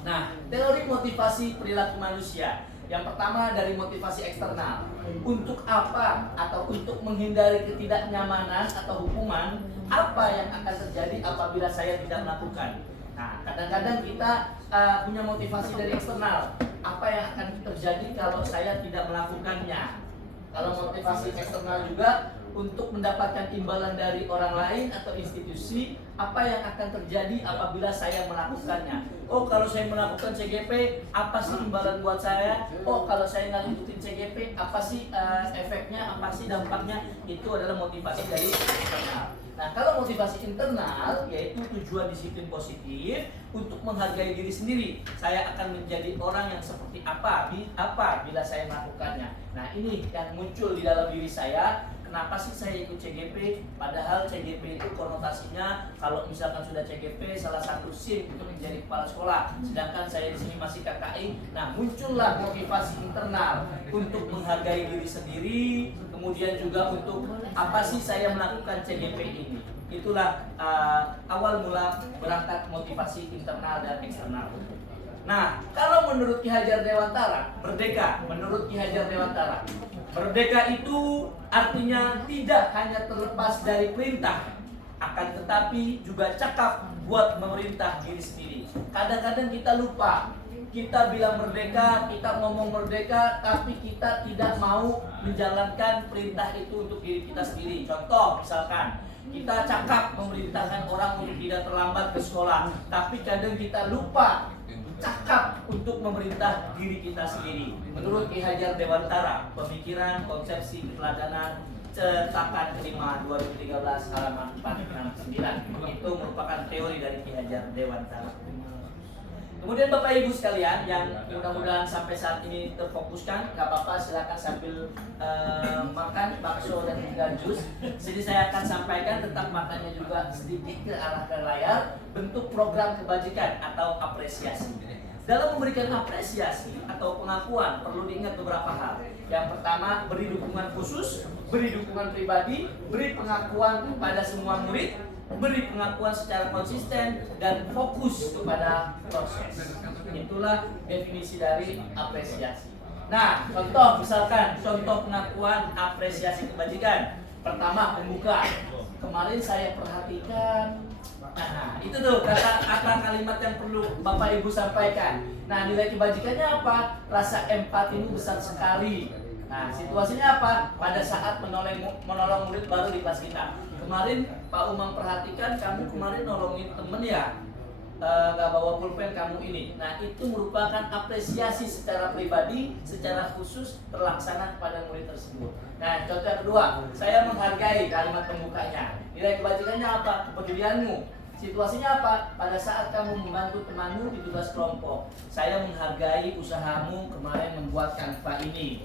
Nah, teori motivasi perilaku manusia. Yang pertama dari motivasi eksternal. Untuk apa atau untuk menghindari ketidaknyamanan atau hukuman, apa yang akan terjadi apabila saya tidak melakukan? Nah, kadang-kadang kita punya motivasi dari eksternal. Apa yang akan terjadi kalau saya tidak melakukannya? Kalau motivasi eksternal juga untuk mendapatkan imbalan dari orang lain atau institusi, apa yang akan terjadi apabila saya melakukannya? Oh kalau saya melakukan CGP, apa sih imbalan buat saya? Oh kalau saya nggak ngikutin CGP, apa sih efeknya, apa sih dampaknya? Itu adalah motivasi dari internal. Nah kalau motivasi internal, yaitu tujuan disiplin positif untuk menghargai diri sendiri. Saya akan menjadi orang yang seperti apa bila saya melakukannya. Nah ini yang muncul di dalam diri saya. Kenapa sih saya ikut CGP? Padahal CGP itu konotasinya kalau misalkan sudah CGP salah satu SIM untuk menjadi kepala sekolah. Sedangkan saya di sini masih KKI. Nah, muncullah motivasi internal untuk menghargai diri sendiri, kemudian juga untuk apa sih saya melakukan CGP ini. Itulah awal mula berangkat motivasi internal dan eksternal. Nah, kalau menurut Ki Hajar Dewantara, merdeka, menurut Ki Hajar Dewantara, merdeka itu artinya tidak hanya terlepas dari perintah, akan tetapi juga cakap buat memerintah diri sendiri. Kadang-kadang kita lupa, kita bilang merdeka, kita ngomong merdeka, tapi kita tidak mau menjalankan perintah itu untuk diri kita sendiri. Contoh, misalkan kita cakap memerintahkan orang untuk tidak terlambat ke sekolah, tapi kadang kita lupa cakap untuk memerintah diri kita sendiri. Menurut Ki Hajar Dewantara, pemikiran, konsepsi, keteladanan, cetakan kelima 2013 halaman 469. Itu merupakan teori dari Ki Hajar Dewantara. Kemudian Bapak Ibu sekalian yang mudah-mudahan sampai saat ini terfokuskan, nggak apa-apa silakan sambil makan bakso dan juga jus. Jadi saya akan sampaikan tentang makannya juga sedikit ke arah ke layar, bentuk program kebajikan atau apresiasi. Dalam memberikan apresiasi atau pengakuan perlu diingat beberapa hal. Yang pertama, beri dukungan khusus, beri dukungan pribadi, beri pengakuan kepada semua murid, beri pengakuan secara konsisten dan fokus kepada proses. Itulah definisi dari apresiasi. Nah, contoh misalkan contoh pengakuan apresiasi kebajikan. Pertama, pembuka. Kemarin saya perhatikan. Nah, itu tuh kata kalimat yang perlu Bapak Ibu sampaikan. Nah, nilai kebajikannya apa? Rasa empatimu besar sekali. Nah, situasinya apa? Pada saat menolong murid baru di kelas kita. Kemarin Pak Umang perhatikan kamu kemarin nolongin temen ya, nggak bawa pulpen kamu ini. Nah itu merupakan apresiasi secara pribadi, secara khusus terlaksana kepada murid tersebut. Nah contoh yang kedua, saya menghargai kalimat pembukanya. Nilai kebajikannya apa? Kepedulianmu. Situasinya apa? Pada saat kamu membantu temanmu di tugas kelompok. Saya menghargai usahamu kemarin membuat kanva ini.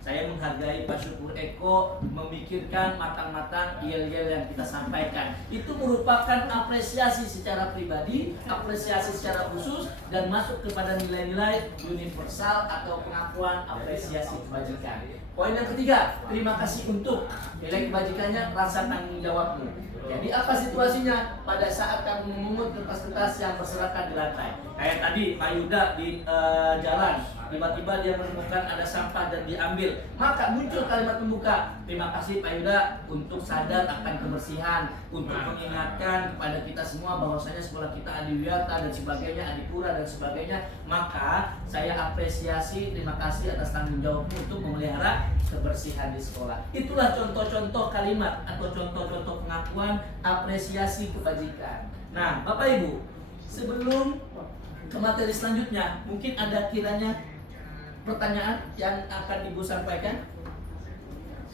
Saya menghargai Pak Syukur Eko memikirkan matang-matang yel-yel yang kita sampaikan. Itu merupakan apresiasi secara pribadi, apresiasi secara khusus, dan masuk kepada nilai-nilai universal atau pengakuan apresiasi kebajikan. Poin yang ketiga, terima kasih untuk. Nilai kebajikannya rasa tanggung jawabmu. Jadi apa situasinya? Pada saat kamu memungut kertas-kertas yang berserakan di lantai. Kayak tadi Pak Yuda di jalan, tiba-tiba dia menemukan ada sampah dan diambil. Maka muncul kalimat pembuka. Terima kasih Pak Yuda untuk sadar akan kebersihan, untuk mengingatkan kepada kita semua bahwasanya sekolah kita adiwiyata dan sebagainya, adipura dan sebagainya. Maka saya apresiasi, terima kasih atas tanggung jawabmu untuk memelihara kebersihan di sekolah. Itulah contoh-contoh kalimat atau contoh-contoh pengakuan apresiasi kebajikan. Nah, Bapak Ibu, sebelum ke materi selanjutnya, mungkin ada kiranya pertanyaan yang akan Ibu sampaikan.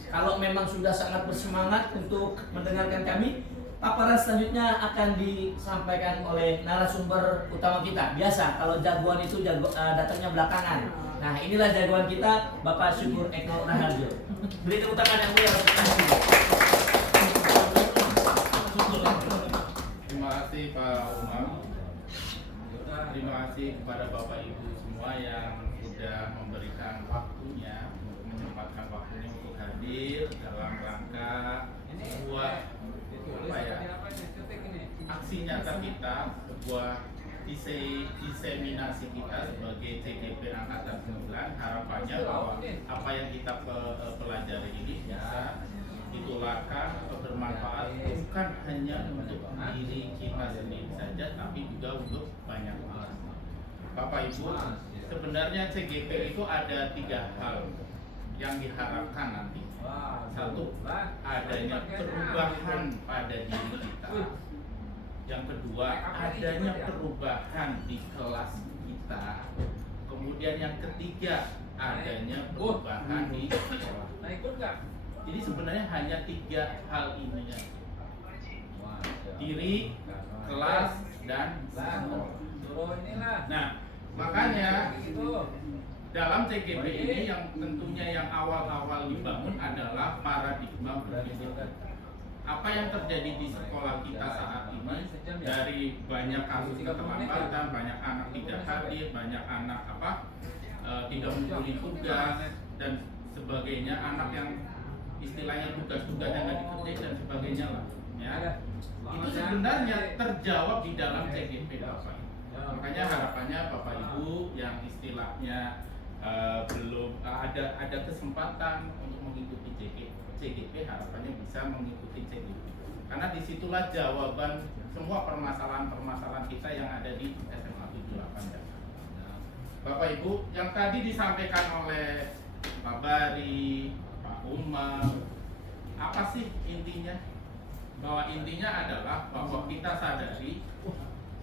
Kalau memang sudah sangat bersemangat untuk mendengarkan kami, paparan selanjutnya akan disampaikan oleh narasumber utama kita. Biasa kalau jagoan itu datangnya belakangan. Nah, inilah jagoan kita, Bapak Syukur Eko Raharjo. Beri tepuk tangan yang mulia. Terima kasih Pak Umar. Terima kasih kepada Bapak Ibu semua yang sudah memberikan waktunya, menyempatkan waktunya untuk hadir dalam rangka sebuah aksi nyata kita, sebuah diseminasi kita sebagai CGP Angkatan 9. Harapannya bahwa apa yang kita pelajari ini bisa ditularkan atau bermanfaat bukan hanya untuk diri kita sendiri saja, tapi juga untuk banyak orang. Bapak Ibu, sebenarnya CGP itu ada 3 hal yang diharapkan nanti. Satu, adanya perubahan pada diri kita. Yang kedua, adanya perubahan di kelas kita. Kemudian yang ketiga, adanya perubahan di sekolah. Nah, ikut nggak? Jadi sebenarnya hanya 3 hal ini ya. Diri, kelas, dan sekolah. Suruh inilah. Nah, makanya Gitu. dalam TGP ini yang tentunya yang awal-awal dibangun adalah paradigma berpikir. Apa yang terjadi di sekolah kita saat ini, dari banyak kasus keterlambatan, banyak anak tidak hadir, banyak anak tidak memenuhi tugas dan sebagainya, anak yang istilahnya tugas-tugas yang nggak dikerjain dan sebagainya lah, ya. Itu sebenarnya terjawab di dalam TGP Bapak. Makanya harapannya Bapak Ibu yang istilahnya belum ada kesempatan untuk mengikuti CGP, harapannya bisa mengikuti CGP. Karena disitulah jawaban semua permasalahan-permasalahan kita yang ada di SMA 78 ya. Bapak Ibu, yang tadi disampaikan oleh Pak Bari, Pak Umar, apa sih intinya? Bahwa intinya adalah bahwa kita sadari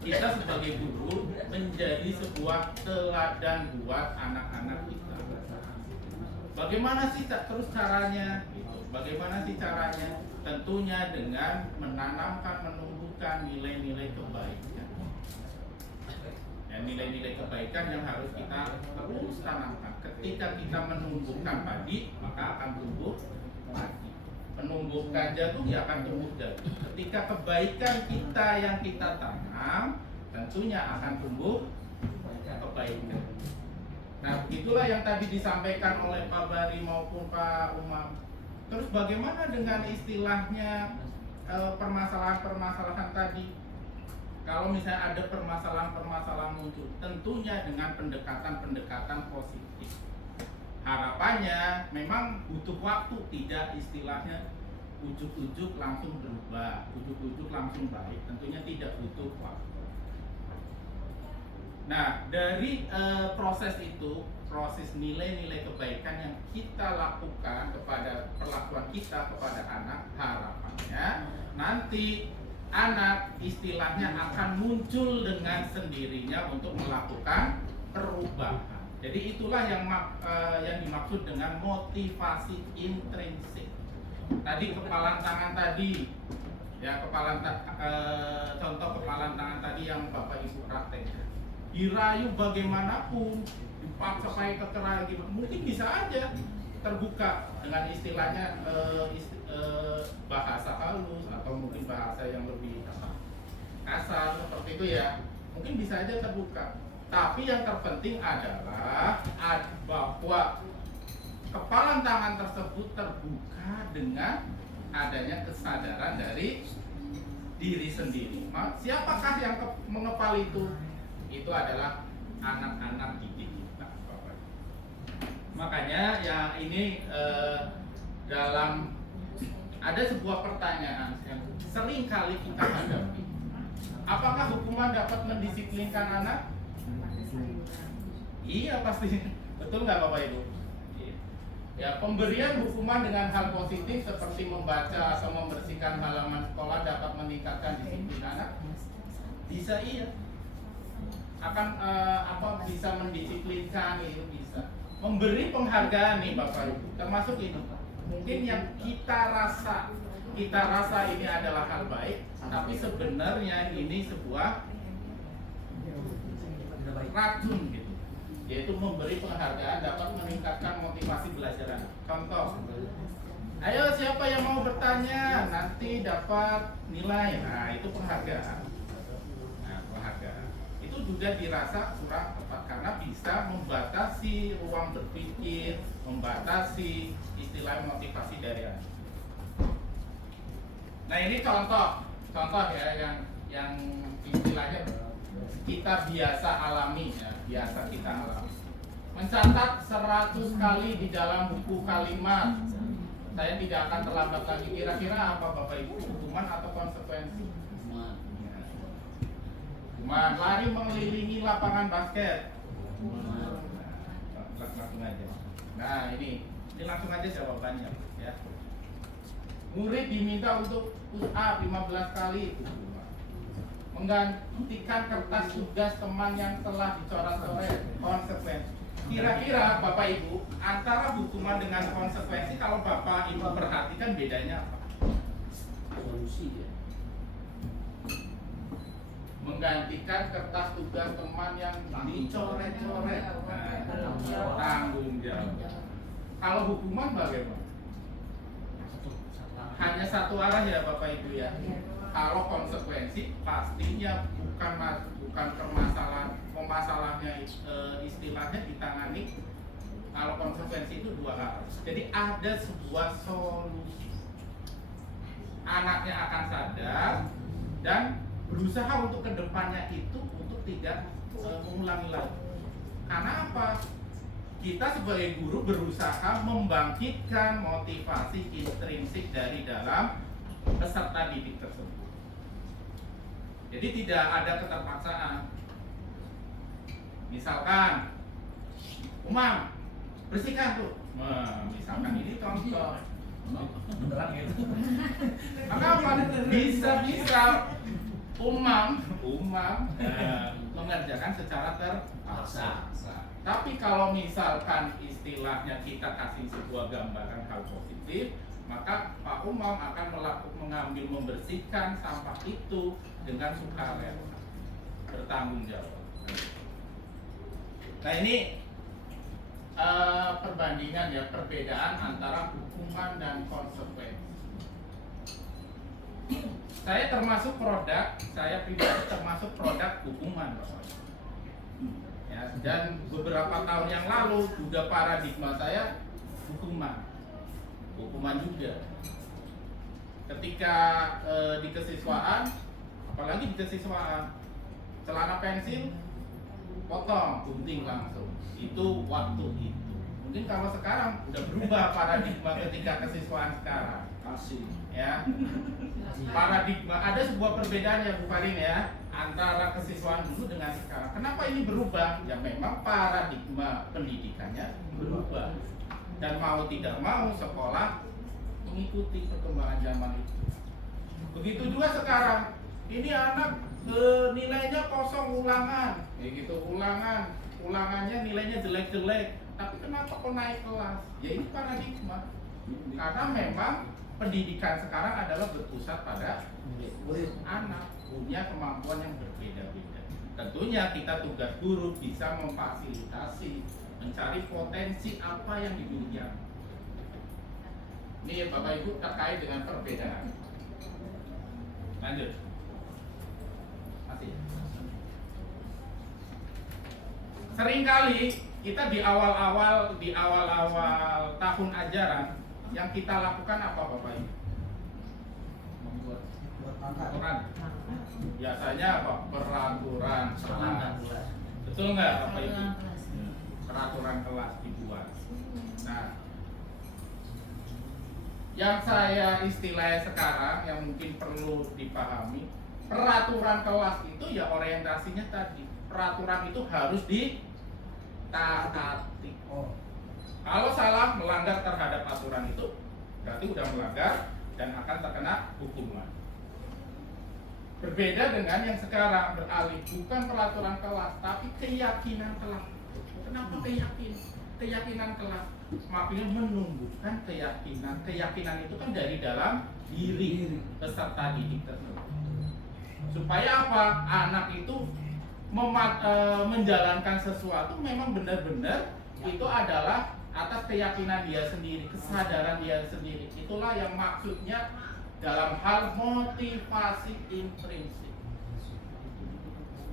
kita sebagai guru menjadi sebuah teladan buat anak-anak kita. Bagaimana sih terus caranya? Gitu. Bagaimana sih caranya? Tentunya dengan menanamkan, menumbuhkan nilai-nilai kebaikan. Ya, nilai-nilai kebaikan yang harus kita terus tanamkan. Ketika kita menumbuhkan padi, maka akan tumbuh padi. Menumbuhkan jagung, ya akan tumbuh jagung. Ketika kebaikan kita yang kita tanam, tentunya akan tumbuh kebaikan. Nah, itulah yang tadi disampaikan oleh Pak Bari maupun Pak Umar. Terus bagaimana dengan istilahnya permasalahan-permasalahan tadi? Kalau misalnya ada permasalahan-permasalahan muncul, tentunya dengan pendekatan-pendekatan positif. Harapannya memang butuh waktu, tidak istilahnya ujuk-ujuk langsung berubah, ujuk-ujuk langsung baik. Tentunya tidak butuh waktu. Nah, dari proses itu, proses nilai-nilai kebaikan yang kita lakukan kepada perlakuan kita kepada anak, harapannya nanti anak istilahnya akan muncul dengan sendirinya untuk melakukan perubahan. Jadi itulah yang dimaksud dengan motivasi intrinsik. Tadi kepalan tangan tadi, ya contoh kepalan tangan tadi yang Bapak Ibu praktekkan. Dirayu bagaimanapun, dipaksa pakai kekerasan gitu, mungkin bisa aja terbuka dengan istilahnya bahasa halus atau mungkin bahasa yang lebih kasar seperti itu ya, mungkin bisa aja terbuka. Tapi yang terpenting adalah bahwa kepalan tangan tersebut terbuka dengan adanya kesadaran dari diri sendiri. Siapakah yang mengepal itu? Itu adalah anak-anak didik kita, Bapak. Makanya ya ini dalam ada sebuah pertanyaan yang sering kali kita hadapi. Apakah hukuman dapat mendisiplinkan anak? Iya pasti, betul nggak Bapak Ibu? Ya, pemberian hukuman dengan hal positif seperti membaca atau membersihkan halaman sekolah dapat meningkatkan disiplin anak? Bisa iya. Akan bisa mendisiplinkan, itu bisa. Memberi penghargaan nih Bapak Ibu, termasuk ini. Mungkin yang kita rasa ini adalah hal baik, tapi sebenarnya ini sebuah racun gitu. Yaitu memberi penghargaan dapat meningkatkan motivasi belajar anak. Contoh, ayo siapa yang mau bertanya nanti dapat nilai. Nah itu penghargaan. Itu juga dirasa kurang tepat karena bisa membatasi ruang berpikir, membatasi istilah motivasi dari anak. Nah ini contoh ya yang istilahnya kita biasa alami ya, biasa kita alami. Mencatat 100 kali di dalam buku kalimat. Saya tidak akan terlambat lagi. Kira-kira apa Bapak Ibu, hukuman atau konsekuensi? Lari mengelilingi lapangan basket. Langsung aja. Nah ini langsung aja jawabannya ya. Murid diminta untuk push up 15 kali. menggantikan kertas tugas teman yang telah dicoret-coret, konsekuensi. Kira-kira Bapak Ibu, antara hukuman dengan konsekuensi kalau Bapak Ibu perhatikan bedanya apa? Solusi ya. Menggantikan kertas tugas teman yang dicoret-coret. Nah, tanggung jawab. Kalau hukuman bagaimana? Hanya satu arah ya Bapak Ibu ya. Kalau konsekuensi pastinya bukan masalahnya istilahnya ditangani. Kalau konsekuensi itu dua arah. Jadi ada sebuah solusi. Anaknya akan sadar dan berusaha untuk kedepannya itu untuk tidak mengulangi lagi. Karena apa? Kita sebagai guru berusaha membangkitkan motivasi intrinsik dari dalam peserta didik tersebut. Jadi tidak ada keterpaksaan. Misalkan, Umam, bersihkan tuh. Nah, misalkan ini contoh. Beneran gitu. Maka apa? Bisa Umam mengerjakan secara terpaksa. Tapi kalau misalkan istilahnya kita kasih sebuah gambaran hal positif, maka Pak Umam akan mengambil membersihkan sampah itu dengan sukarela, bertanggung jawab. Nah ini perbandingan ya, perbedaan antara hukuman dan konsekuensi. Saya termasuk saya pribadi termasuk produk hukuman, Bapak. Ya, dan beberapa tahun yang lalu juga paradigma saya hukuman juga. Ketika di kesiswaan, apalagi di kesiswaan, celana pensil potong, gunting langsung. Itu waktu itu. Mungkin kalau sekarang udah berubah paradigma ketika kesiswaan sekarang. Kasih. Ya. Paradigma, ada sebuah perbedaan ya Bu Farin ya, antara kesiswaan dulu dengan sekarang. Kenapa ini berubah? Ya memang paradigma pendidikannya berubah. Dan mau tidak mau sekolah mengikuti perkembangan zaman itu. Begitu juga sekarang. Ini anak nilainya kosong ulangan. Ya gitu, ulangannya nilainya jelek-jelek. Tapi kenapa kok naik kelas? Ya ini paradigma. Karena memang pendidikan sekarang adalah berpusat pada anak, punya kemampuan yang berbeda-beda. Tentunya kita tugas guru bisa memfasilitasi, mencari potensi apa yang dimiliki. Ini Bapak Ibu terkait dengan perbedaan. Lanjut. Masih. Seringkali kita di awal-awal tahun ajaran yang kita lakukan apa Bapak Ibu? Membuat Peraturan. Biasanya apa? Peraturan kelas. Betul nggak Bapak Ibu? Peraturan kelas dibuat. Nah, yang saya istilahnya sekarang yang mungkin perlu dipahami, peraturan kelas itu ya orientasinya tadi. Peraturan itu harus ditaati. Kalau salah melanggar terhadap aturan itu, berarti udah melanggar dan akan terkena hukuman. Berbeda dengan yang sekarang, beralih bukan peraturan kelas, tapi keyakinan kelas. Kenapa keyakinan kelas? Maksudnya menumbuhkan keyakinan. Keyakinan itu kan dari dalam diri peserta didik tersebut. Supaya apa? Anak itu menjalankan sesuatu memang benar-benar itu adalah atas keyakinan dia sendiri, kesadaran dia sendiri. Itulah yang maksudnya dalam hal motivasi intrinsik.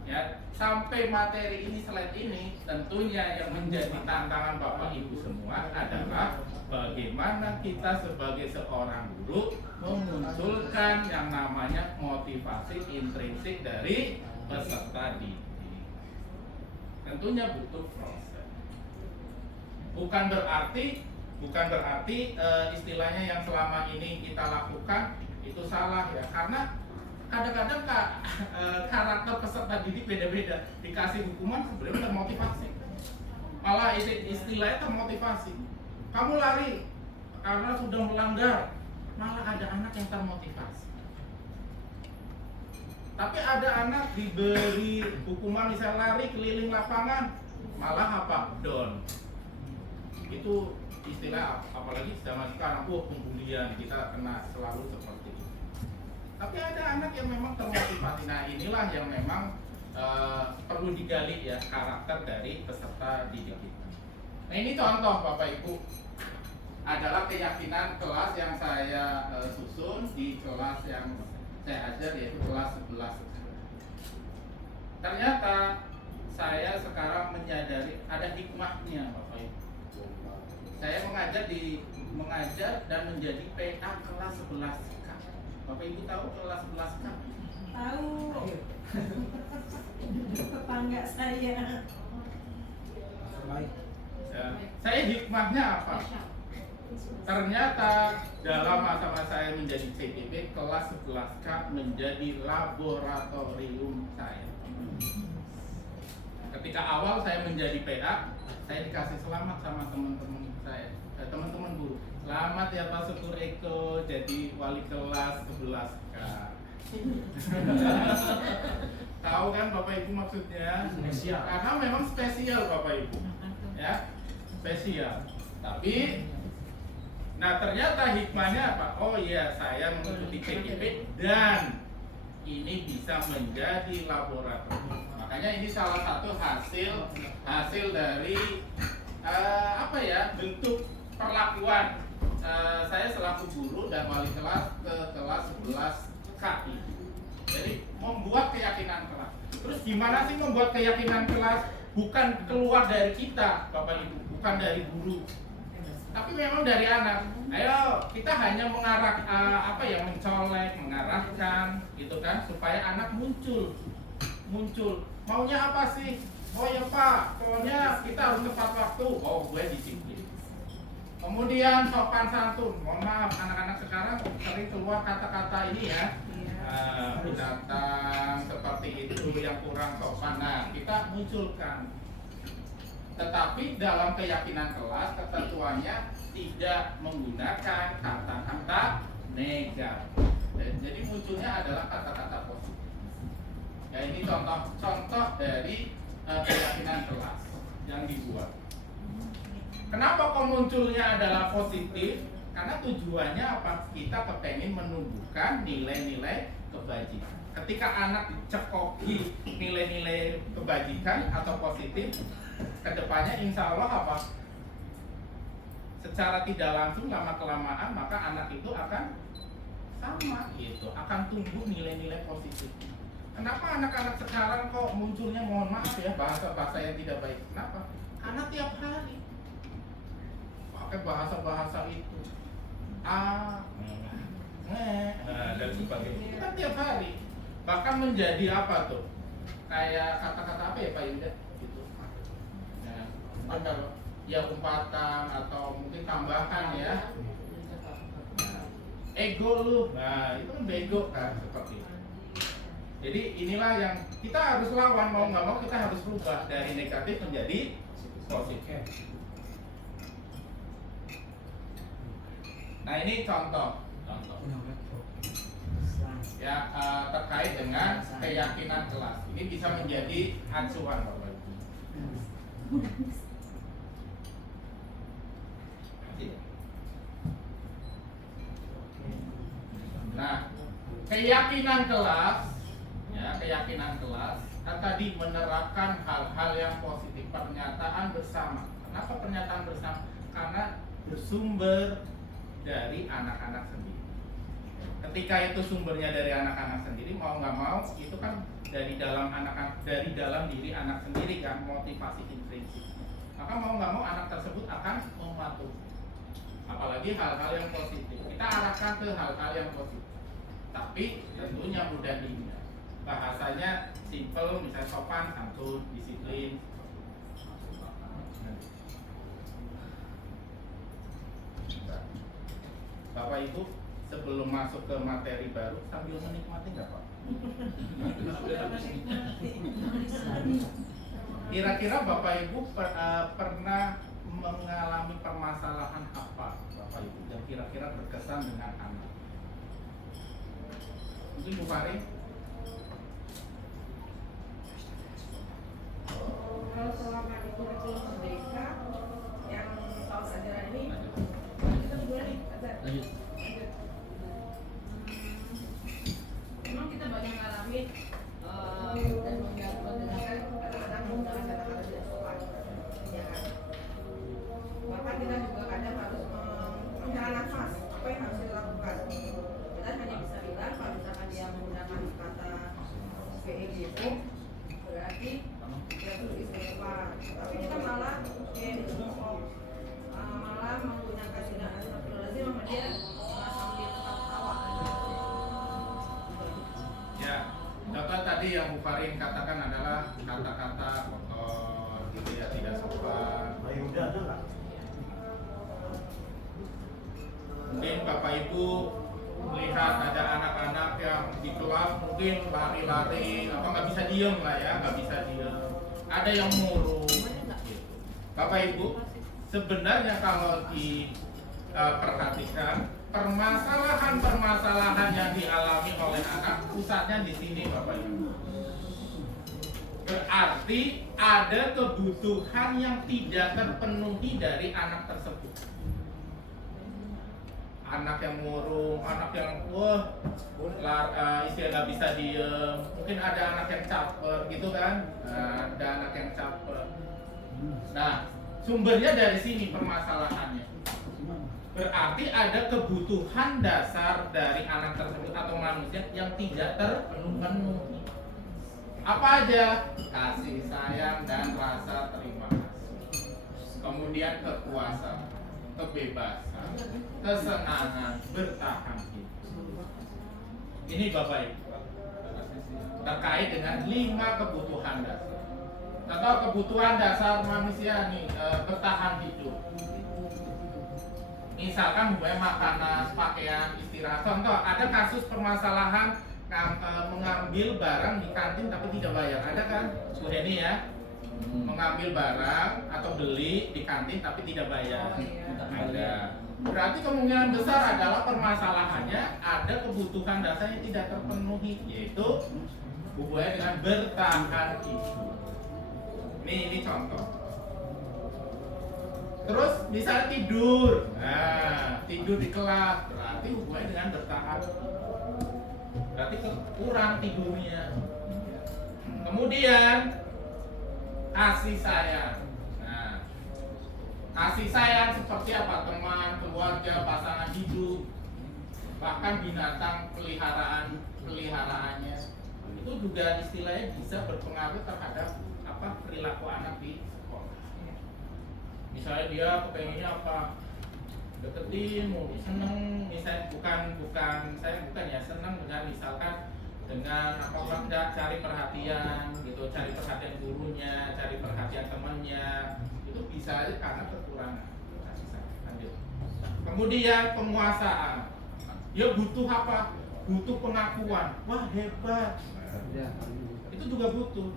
Ya, sampai materi ini, slide ini, tentunya yang menjadi tantangan Bapak Ibu semua adalah bagaimana kita sebagai seorang guru memunculkan yang namanya motivasi intrinsik dari peserta didik. Tentunya butuh proses. Bukan berarti istilahnya yang selama ini kita lakukan itu salah ya, karena kadang-kadang karakter peserta didik beda-beda. Dikasih hukuman sebenarnya termotivasi, malah istilahnya termotivasi. Kamu lari karena sudah melanggar, malah ada anak yang termotivasi. Tapi ada anak diberi hukuman misal lari keliling lapangan, malah apa? Down. Itu istilah apalagi zaman sekarang, pembulian, kita kena selalu seperti itu. Tapi ada anak yang memang termotivasi. Nah inilah yang memang perlu digali ya, karakter dari peserta didik kita. Nah ini contoh Bapak Ibu, adalah keyakinan kelas yang saya susun di kelas yang saya ajar, yaitu kelas 11. Ternyata saya sekarang menyadari ada hikmahnya Bapak Ibu. Saya mengajar dan menjadi PA kelas 11K. Bapak Ibu tahu kelas 11K? Tahu. Tetangga saya. Ya, saya hikmahnya apa? Ternyata dalam masa-masa saya menjadi CPP, kelas 11K menjadi laboratorium saya. Ketika awal saya menjadi PA, saya dikasih selamat sama teman-teman saya, teman-teman guru. Selamat ya Pak Syukur Eko jadi wali kelas 11K. Tahu kan Bapak Ibu maksudnya? Spesial. Karena memang spesial Bapak Ibu, ya spesial. Tapi, nah ternyata hikmahnya apa? Oh iya, saya mengikuti CPP dan ini bisa menjadi laboratorium. Makanya ini salah satu hasil dari apa ya, bentuk perlakuan saya selaku guru dan wali kelas ke kelas 11K. Jadi membuat keyakinan kelas. Terus gimana sih membuat keyakinan kelas? Bukan keluar dari kita, Bapak Ibu, bukan dari guru, tapi memang dari anak. Ayo kita hanya mengarah mencolek, mengarahkan, gitu kan, supaya anak muncul. Maunya apa sih? Oh ya Pak, pokoknya kita harus tepat waktu. Oh gue disiplin. Kemudian sopan santun. Mohon maaf, anak-anak sekarang sering keluar kata-kata ini ya. Binatang seperti itu yang kurang sopan. Nah, kita munculkan. Tetapi dalam keyakinan kelas, ketentuannya tidak menggunakan kata-kata negatif. Jadi munculnya adalah kata-kata positif. Ya ini contoh dari keyakinan kelas yang dibuat. Kenapa kok munculnya adalah positif? Karena tujuannya apa? Kita kepengen menumbuhkan nilai-nilai kebajikan. Ketika anak dicekoki nilai-nilai kebajikan atau positif, kedepannya insya Allah apa? Secara tidak langsung lama-kelamaan maka anak itu akan sama gitu, akan tumbuh nilai-nilai positif. Kenapa anak-anak sekarang kok munculnya, mohon maaf ya, bahasa-bahasa yang tidak baik? Kenapa? Karena tiap hari pakai bahasa-bahasa itu, dan sebagainya. Itu kan tiap hari. Bahkan menjadi apa tuh? Kayak kata-kata apa ya Pak Yuda? Gitu. Nah, ada ya umpatan atau mungkin tambahan ya. Nah, ego lu. Nah, itu kan bego kan seperti itu. Jadi inilah yang kita harus lawan, mau nggak mau kita harus rubah dari negatif menjadi positif. Nah ini contoh ya terkait dengan keyakinan kelas. Ini bisa menjadi acuan Bapak Ibu. Nah keyakinan kelas, ya keyakinan kelas kan tadi menerapkan hal-hal yang positif, pernyataan bersama. Kenapa pernyataan bersama? Karena bersumber dari anak-anak sendiri. Ketika itu sumbernya dari anak-anak sendiri, mau nggak mau itu kan dari dalam diri anak sendiri kan, motivasi intrinsik. Maka mau nggak mau anak tersebut akan mematuhi. Apalagi hal-hal yang positif, kita arahkan ke hal-hal yang positif. Tapi tentunya mudah diingat. Bahasanya simple, misalnya sopan, santun, disiplin. Bapak Ibu, sebelum masuk ke materi baru, sambil menikmati nggak Pak? Kira-kira Bapak Ibu pernah mengalami permasalahan apa Bapak Ibu yang kira-kira berkesan dengan anak? Mungkin Bu Fari? Kalau selama di kurikulum merdeka yang tahun ajaran ini kita berdua nih, Lanjut. memang kita banyak ngalamin dan mendengarkan kadang-kadang menggunakan kata-kata tidak sopan, ya kan? Maka kita juga kadang harus menghela nafas apa yang harus dilakukan. Kita hanya bisa bilang kalau misalkan dia menggunakan kata PEGP berarti dia terus istighfar. Tapi kita malah malah menggunakan tidak astagfirullahaladzim sama dia malah sambil ketawa. Ya, contoh tadi yang Bu Farin katakan adalah kata-kata kotor, gitu ya, tidak sopan. Mungkin Bapak Ibu melihat ada anak-anak yang di kelas mungkin lari-lari, apa nggak bisa diem lah ya, nggak bisa diem. Ada yang murung. Bapak Ibu, sebenarnya kalau diperhatikan permasalahan-permasalahan yang dialami oleh anak pusatnya di sini, Bapak Ibu. Berarti ada kebutuhan yang tidak terpenuhi dari anak tersebut. Anak yang murung, anak yang istilah nggak bisa diem. Mungkin ada anak yang caper gitu kan, ada anak yang caper. Nah, sumbernya dari sini permasalahannya. Berarti ada kebutuhan dasar dari anak tersebut atau manusia yang tidak terpenuhi. Apa aja? Kasih sayang dan rasa terima kasih. Kemudian kekuasaan, kebebasan, kesenangan, bertahan hidup. Ini Bapak Ibu terkait dengan 5 kebutuhan dasar. Contoh kebutuhan dasar manusia nih, bertahan hidup. Misalkan makanan, pakaian, istirahat. Contoh, ada kasus permasalahan mengambil barang di kantin tapi tidak bayar. Ada kan, Bu Heni ya? Mengambil barang atau beli di kantin tapi tidak bayar. Ada. Berarti kemungkinan besar adalah permasalahannya ada kebutuhan dasar yang tidak terpenuhi, yaitu hubungannya dengan bertahan hidup. Ini contoh. Terus misalnya tidur, nah tidur di kelas berarti hubungannya dengan bertahan. Berarti kurang tidurnya. Kemudian kasih sayang. Nah, kasih sayang seperti apa? Teman, keluarga, pasangan hidup, bahkan binatang peliharaannya itu juga istilahnya bisa berpengaruh terhadap perilaku anak di sekolah. Misalnya dia kepengennya apa? Deketin, mau seneng, misalnya bukan ya seneng dengan misalkan dengan enggak cari perhatian gitu, cari perhatian gurunya, cari perhatian temannya, itu bisa aja karena kekurangan kasih sayang. Lanjut. Kemudian penguasaan, dia butuh apa? Butuh pengakuan, wah hebat, itu juga butuh.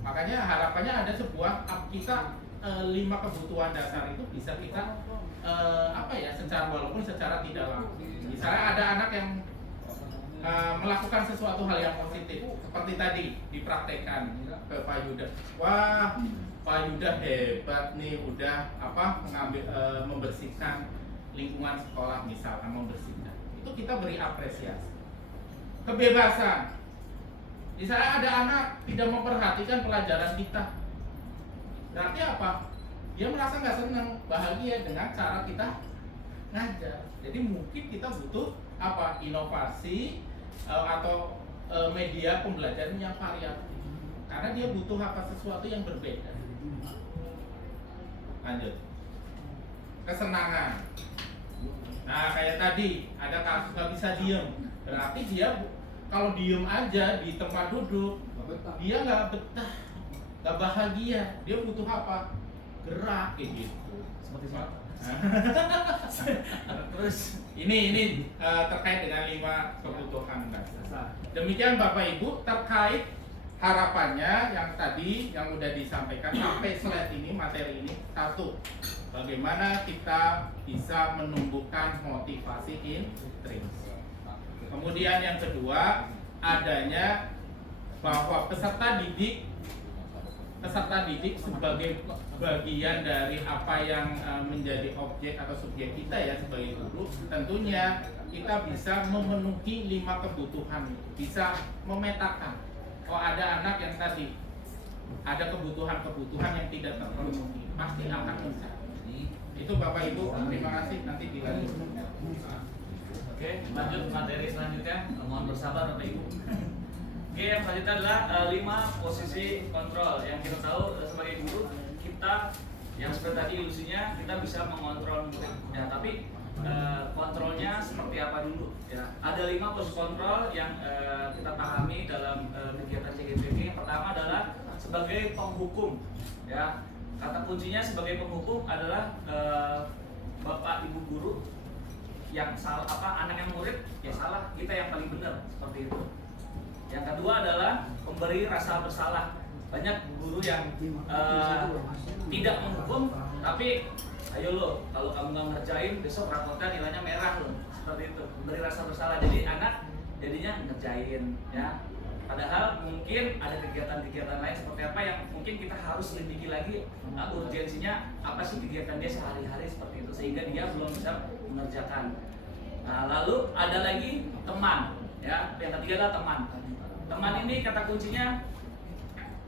Makanya harapannya ada sebuah kita 5 kebutuhan dasar itu bisa kita walaupun secara tidak langsung. Misalnya ada anak yang melakukan sesuatu hal yang positif seperti tadi dipraktekkan ke Pak Yuda. Wah, Pak Yuda hebat nih, udah mengambil membersihkan lingkungan sekolah, misalkan membersihkan. Itu kita beri apresiasi. Kebebasan. Misalnya ada anak tidak memperhatikan pelajaran kita, berarti apa? Dia merasa nggak senang, bahagia dengan cara kita ngajar. Jadi mungkin kita butuh inovasi atau media pembelajaran yang variatif, karena dia butuh sesuatu yang berbeda. Lanjut. Kesenangan. Nah kayak tadi ada kasus nggak bisa diem, berarti dia kalau diem aja di tempat duduk, dia nggak betah, nggak bahagia. Dia butuh apa? Gerak kayak gitu. Seperti siapa? Terus ini terkait dengan 5 kebutuhan dasar. Demikian Bapak Ibu terkait harapannya yang tadi yang udah disampaikan sampai slide ini, materi ini. 1. Bagaimana kita bisa menumbuhkan motivasi intrinsik. Kemudian yang kedua, adanya bahwa peserta didik peserta didik sebagai bagian dari apa yang menjadi objek atau subjek kita ya sebagai guru, tentunya kita bisa memenuhi 5 kebutuhan, bisa memetakan. Oh, ada anak yang tadi ada kebutuhan-kebutuhan yang tidak terpenuhi, pasti akan bisa. Itu Bapak Ibu, terima kasih, nanti dilanjut. Oke, lanjut materi selanjutnya. Mohon bersabar Bapak Ibu. Oke, yang selanjutnya adalah 5 posisi kontrol. Yang kita tahu sebagai guru, kita yang seperti tadi ilusinya kita bisa mengontrol murid. Ya, tapi kontrolnya seperti apa dulu? Ya, ada 5 posisi kontrol yang kita pahami dalam kegiatan CGPG. Yang pertama adalah sebagai penghukum. Ya, kata kuncinya sebagai penghukum adalah Bapak Ibu guru yang salah anak yang murid ya salah, kita yang paling benar, seperti itu. Yang kedua adalah memberi rasa bersalah. Banyak guru yang tidak menghukum, tapi ayo lo, kalau kamu nggak ngerjain besok rapotnya nilainya merah lo, seperti itu. Memberi rasa bersalah, jadi anak jadinya ngerjain ya. Padahal mungkin ada kegiatan-kegiatan lain seperti apa yang mungkin kita harus selidiki lagi urgensinya apa sih kegiatan dia sehari-hari seperti itu, sehingga dia belum bisa mengerjakan. Nah, lalu ada lagi teman ya, yang ketiga adalah teman. Teman ini kata kuncinya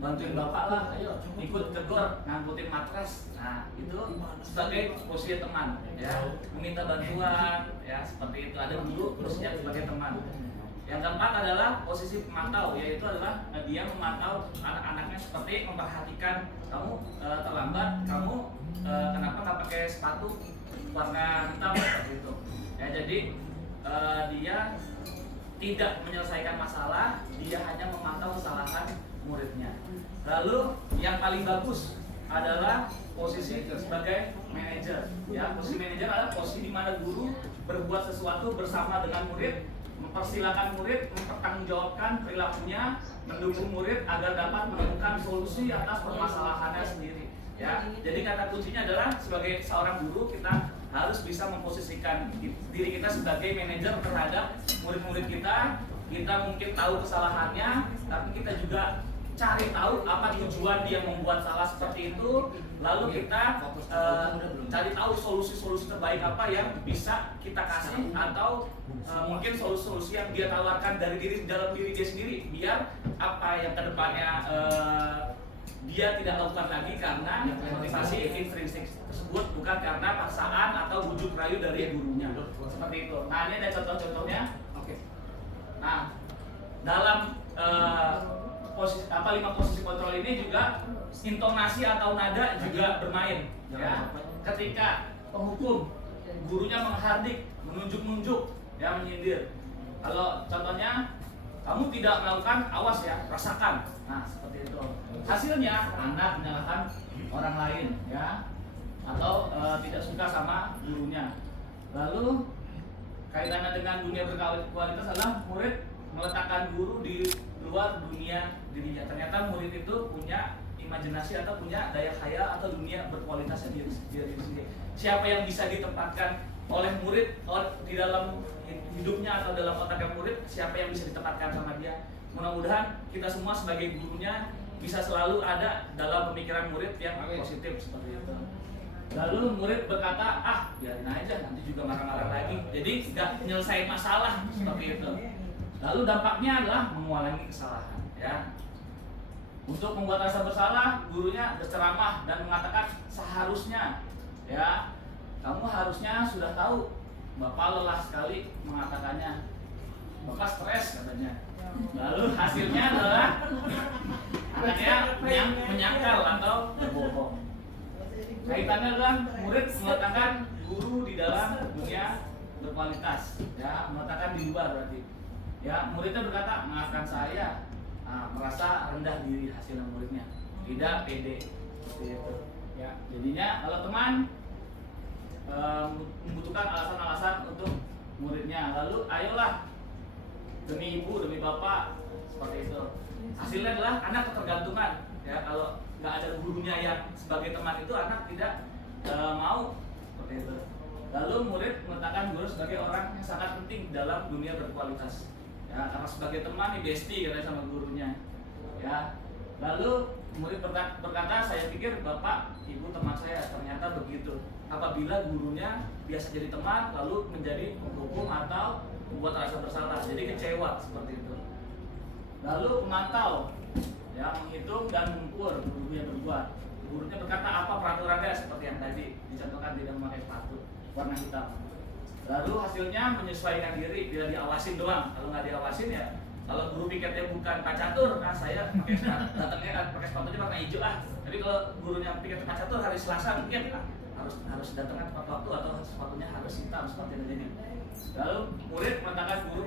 bantuin bapak lah, ayo ikut ke gor ngangkutin matras. Nah, itu sebagai posisi teman ya, meminta bantuan ya, seperti itu. Ada dulu posisinya sebagai teman. Yang keempat adalah posisi pemantau, yaitu adalah dia memantau anak-anaknya, seperti memperhatikan kamu terlambat, kamu kenapa nggak pakai sepatu warna hitam seperti itu. Ya, jadi dia tidak menyelesaikan masalah, dia hanya memantau kesalahan muridnya. Lalu yang paling bagus adalah posisi sebagai manajer. Ya, posisi manajer adalah posisi di mana guru berbuat sesuatu bersama dengan murid, mempersilahkan murid mempertanggungjawabkan perilakunya, mendukung murid agar dapat menemukan solusi atas permasalahannya sendiri. Ya, jadi kata kuncinya adalah sebagai seorang guru kita harus bisa memposisikan diri kita sebagai manajer terhadap murid-murid kita. Kita mungkin tahu kesalahannya, tapi kita juga cari tahu apa tujuan dia membuat salah seperti itu. Lalu kita cari tahu solusi-solusi terbaik apa yang bisa kita kasih, atau mungkin solusi-solusi yang dia tawarkan dari dalam diri dia sendiri, biar apa yang kedepannya dia tidak lakukan lagi karena motivasi intrinsik tersebut, bukan karena paksaan atau bujuk rayu dari gurunya. Seperti itu. Nah, ini ada contoh-contohnya. Oke. Nah, dalam 5 posisi kontrol ini juga intonasi atau nada juga bermain. Ya. Ketika penghukum, gurunya menghardik, menunjuk-nunjuk, ya, menyindir. Kalau contohnya kamu tidak melakukan, awas ya, rasakan. Nah, seperti itu. Hasilnya anak menyalahkan orang lain, ya, atau tidak suka sama gurunya. Lalu kaitannya dengan dunia berkualitas adalah murid meletakkan guru di luar dunia dirinya. Ternyata murid itu punya imajinasi atau punya daya khayal atau dunia berkualitasnya diri sendiri. Siapa yang bisa ditempatkan oleh murid di dalam hidupnya atau dalam otaknya murid, siapa yang bisa ditempatkan sama dia. Mudah-mudahan kita semua sebagai gurunya bisa selalu ada dalam pemikiran murid yang positif seperti itu. Lalu murid berkata, biarin aja, nanti juga marah-marah lagi. Jadi nggak menyelesaikan masalah seperti itu. Lalu dampaknya adalah mengulangi kesalahan. Ya. Untuk membuat rasa bersalah, gurunya berceramah dan mengatakan seharusnya, ya, kamu harusnya sudah tahu. Bapak lelah sekali mengatakannya. Bapak stres katanya. Lalu hasilnya adalah anaknya menyangkal atau berbohong. Kaitannya adalah murid meletakkan guru di dalam dunia berkualitas, ya, meletakkan di luar berarti. Ya, muridnya berkata, maafkan saya, merasa rendah diri hasilnya muridnya, tidak pede seperti itu. Ya, jadinya kalau teman membutuhkan alasan-alasan untuk muridnya, lalu ayolah demi ibu, demi bapak, seperti itu. Hasilnya adalah anak ketergantungan. Ya, kalau nggak ada gurunya yang sebagai teman itu, anak tidak mau seperti itu. Lalu murid meletakkan guru sebagai orang yang sangat penting dalam dunia berkualitas. Ya, karena sebagai teman nih bestie katanya sama gurunya. Ya. Lalu murid berkata, saya pikir bapak, ibu, teman saya, ternyata begitu. Apabila gurunya biasa jadi teman, lalu menjadi penghukum atau membuat rasa bersalah, jadi kecewa seperti itu. Lalu memantau, ya, menghitung dan mengukur guru yang berbuat. Gurunya berkata apa peraturannya seperti yang tadi dicontohkan, tidak memakai sepatu warna hitam. Lalu hasilnya menyesuaikan diri, bila diawasin doang. Kalau nggak diawasin ya, kalau guru pikirnya bukan Pak Catur, saya pakai sepatu, datangnya pakai sepatunya warna hijau Tapi kalau gurunya pikir Pak Catur hari Selasa mungkin harus datangnya tepat waktu atau sepatunya harus hitam seperti ini. Lalu murid mengatakan guru